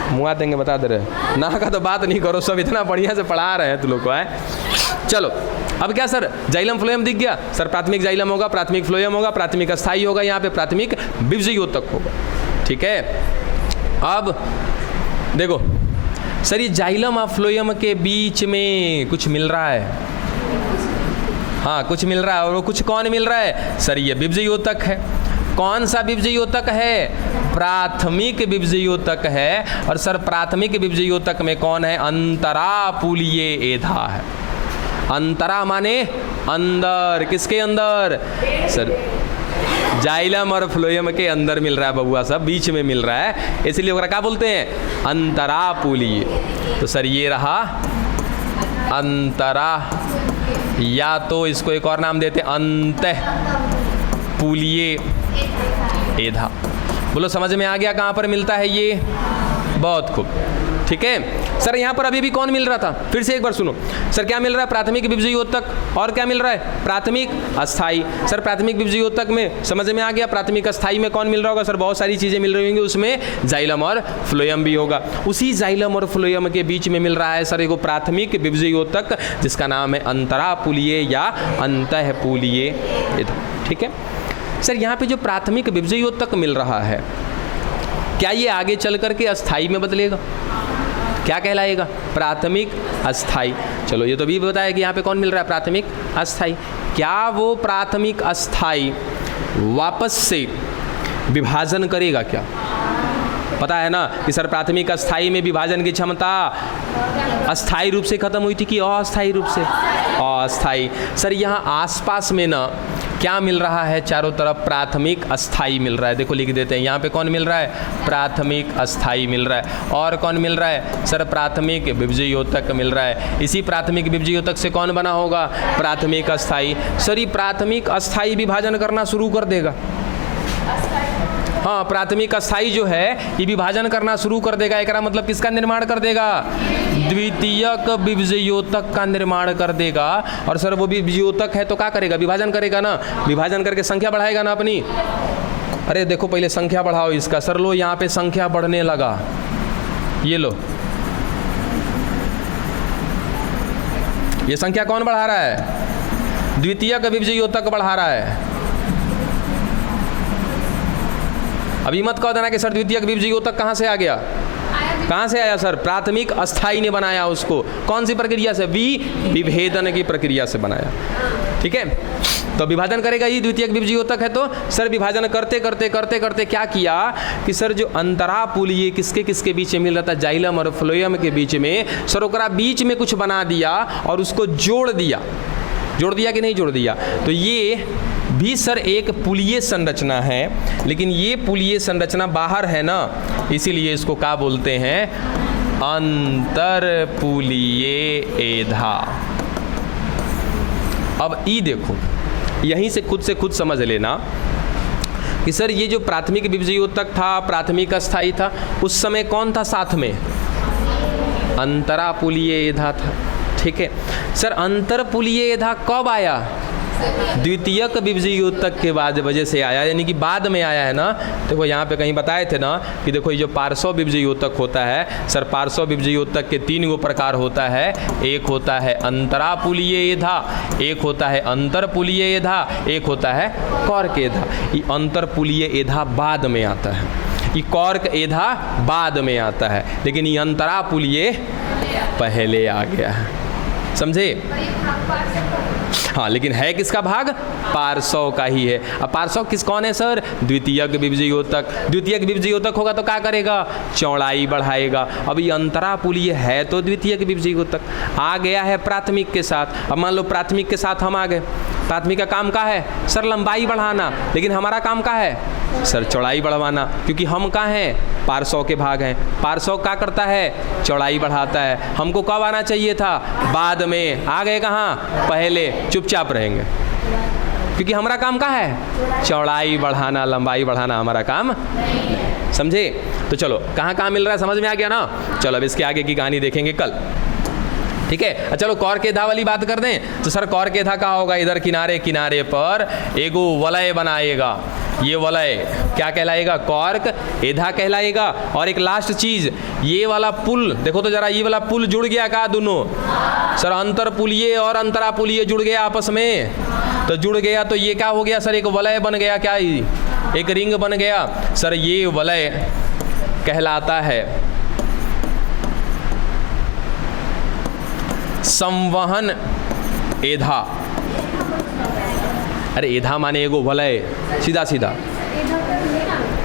मुआ देंगे, बता दे रहे ना का तो बात नहीं करो, सब इतना बढ़िया से पढ़ा रहे हैं तुम लोग को है। चलो अब क्या सर जाइलम फ्लोएम दिख गया। सर प्राथमिक जाइलम होगा, प्राथमिक फ्लोएम होगा, प्राथमिक अस्थाई होगा, यहाँ पे प्राथमिक विभजीय ऊतक होगा, ठीक है। अब देखो सर ये जाइलम और फ्लोएम के बीच में कुछ मिल रहा है, हाँ कुछ मिल रहा है। और वो कुछ कौन मिल रहा है, सर ये विभजीय ऊतक है। कौन सा विभजीय ऊतक है, प्राथमिक विभजयोतक है। और सर प्राथमिक विभजयोतक में कौन है? अंतरापुलीय एधा है। अंतरा माने अंदर, किसके अंदर? सर जाइलम और फ्लोएम के अंदर मिल रहा है बबुआ, सब बीच में मिल रहा है, इसलिए ओकरा क्या बोलते हैं? अंतरापुलीय। तो सर ये रहा अंतरा, या तो इसको एक और नाम देते अंतःपुलीय एधा। बोलो समझ में आ गया कहाँ पर मिलता है ये? बहुत खूब, ठीक है। सर यहाँ पर अभी भी कौन मिल रहा था? फिर से एक बार सुनो सर, क्या मिल रहा है? प्राथमिक विभजयोतक, और क्या मिल रहा है? प्राथमिक अस्थाई। सर प्राथमिक विभजयोतक में समझ में आ गया। प्राथमिक अस्थाई में कौन मिल रहा होगा? सर बहुत सारी चीज़ें मिल रही होंगी, उसमें जाइलम और फ्लोएम भी होगा। उसी जाइलम और फ्लोएम के बीच में मिल रहा है सर एक प्राथमिक विभजयोतक, जिसका नाम है अंतरापुलीय या अंतःपुलीय एधा, ठीक है। सर यहाँ पे जो प्राथमिक विभजयोतक मिल रहा है, क्या ये आगे चल करके अस्थाई में बदलेगा? क्या कहलाएगा? प्राथमिक अस्थाई। चलो ये तो भी बताया कि यहाँ पे कौन मिल रहा है? प्राथमिक अस्थाई। क्या वो प्राथमिक अस्थाई वापस से विभाजन करेगा क्या? पता है ना कि सर प्राथमिक अस्थाई में विभाजन की क्षमता अस्थाई रूप से खत्म हुई थी कि अस्थाई रूप से? अस्थाई। सर यहाँ आसपास में ना क्या मिल रहा है? चारों तरफ प्राथमिक अस्थाई मिल रहा है। देखो लिख देते हैं, यहाँ पे कौन मिल रहा है? प्राथमिक अस्थाई मिल रहा है। और कौन मिल रहा है? सर प्राथमिक विभजयोतक मिल रहा है। इसी प्राथमिक विभजयोतक से कौन बना होगा? प्राथमिक अस्थाई। सर ये प्राथमिक अस्थाई विभाजन करना शुरू कर देगा। हाँ, प्राथमिक अस्थाई जो है ये विभाजन करना शुरू कर देगा। एकरा मतलब किसका निर्माण कर देगा? द्वितीयक विभजयोतक का निर्माण कर देगा। और सर वो विभजयोतक है तो क्या करेगा? विभाजन करेगा ना। विभाजन करके संख्या बढ़ाएगा ना अपनी। अरे देखो पहले संख्या बढ़ाओ इसका। सर लो यहाँ पे संख्या बढ़ने लगा, ये लो, ये संख्या कौन बढ़ा रहा है? द्वितीयक विभजयोतक बढ़ा रहा है। अभी मत कह देना कि सर द्वितीयक विभजयोतक कहाँ से आ गया? कहाँ से आया? सर प्राथमिक अस्थाई ने बनाया उसको। कौन सी प्रक्रिया से? विभेदन की प्रक्रिया से बनाया, ठीक है। तो विभाजन करेगा ही, द्वितीयक विभजयोतक है तो सर विभाजन करते करते करते करते क्या किया कि सर जो अंतरापुलीय किसके किसके बीच में मिल रहा था? जाइलम और फ्लोएम के बीच में। सर ओकरा बीच में कुछ बना दिया और उसको जोड़ दिया। जोड़ दिया कि नहीं जोड़ दिया? तो ये भी सर एक पुलीय संरचना है, लेकिन ये पुलीय संरचना बाहर है ना, इसीलिए इसको क्या बोलते हैं? अंतरपुलीय एधा। अब ई देखो, यहीं से खुद समझ लेना कि सर ये जो प्राथमिक विभजयोतक था, प्राथमिक अस्थाई था, उस समय कौन था साथ में? अंतरापुलीय एधा था, ठीक है। सर अंतरपुलीय एधा कब आया? द्वितीयक विभजयोतक के बाद वजह से आया, यानी कि बाद में आया है ना। देखो यहाँ पे कहीं बताए थे ना कि देखो ये जो पार्श्व विभजयोतक होता है, सर पार्श्व विभजयोतक के 3 गो प्रकार होता है। एक होता है अंतरापुलीय एधा, एक होता है अंतरपुलीय एधा, एक होता है कॉर्क एधा। ये अंतरपुलीय एधा बाद में आता है, ये कॉर्क एधा बाद में आता है, लेकिन ये अंतरापुलीय पहले आ गया है, समझे? हाँ, लेकिन है किसका भाग? पार्श्व का ही है। अब पार्श्व किस कौन है सर? द्वितीयक विभजयोतक। द्वितीयक विभजयोतक होगा तो क्या करेगा? चौड़ाई बढ़ाएगा। अब ये अंतरापुलीय है तो द्वितीयक विभजयोतक आ गया है प्राथमिक के साथ। अब मान लो प्राथमिक के साथ हम आ गए, प्राथमिक का काम क्या है? सर लंबाई बढ़ाना, लेकिन हमारा काम क्या है? सर चौड़ाई बढ़वाना, क्योंकि हम कहाँ हैं? पार्श्व के भाग हैं। पार्श्व क्या करता है? चौड़ाई बढ़ाता है। हमको कब आना चाहिए था? बाद में। आ गए कहाँ? पहले। चुपचाप रहेंगे, क्योंकि हमारा काम क्या है? चौड़ाई बढ़ाना, लंबाई बढ़ाना हमारा काम, समझे? तो चलो कहाँ कहाँ मिल रहा है समझ में आ गया ना। चलो अब इसके आगे की कहानी देखेंगे कल, ठीक है। चलो कॉर्क एधा वाली बात कर दें तो सर कॉर्क एधा का होगा? इधर किनारे किनारे पर एगो वलय बनाएगा। ये वलय क्या कहलाएगा? कॉर्क एधा कहलाएगा। और एक लास्ट चीज, ये वाला पुल देखो तो जरा, ये वाला पुल जुड़ गया का दोनों? सर अंतरपुलीय और अंतरापुलीय जुड़ गया आपस में। तो जुड़ गया तो ये क्या हो गया सर? एक वलय बन गया। क्या? एक रिंग बन गया। सर ये वलय कहलाता है संवहन एधा। अरे एधा माने एगो वलय, सीधा सीधा।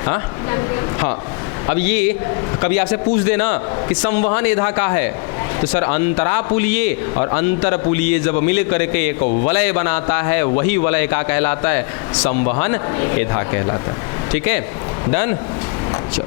हाँ जान गया। हाँ। अब ये कभी आपसे पूछ देना कि संवहन एधा का है, तो सर अंतरापुलीय और अंतरपुलीय जब मिल करके एक वलय बनाता है, वही वलय का कहलाता है, संवहन एधा कहलाता है। ठीक है, डन। चलो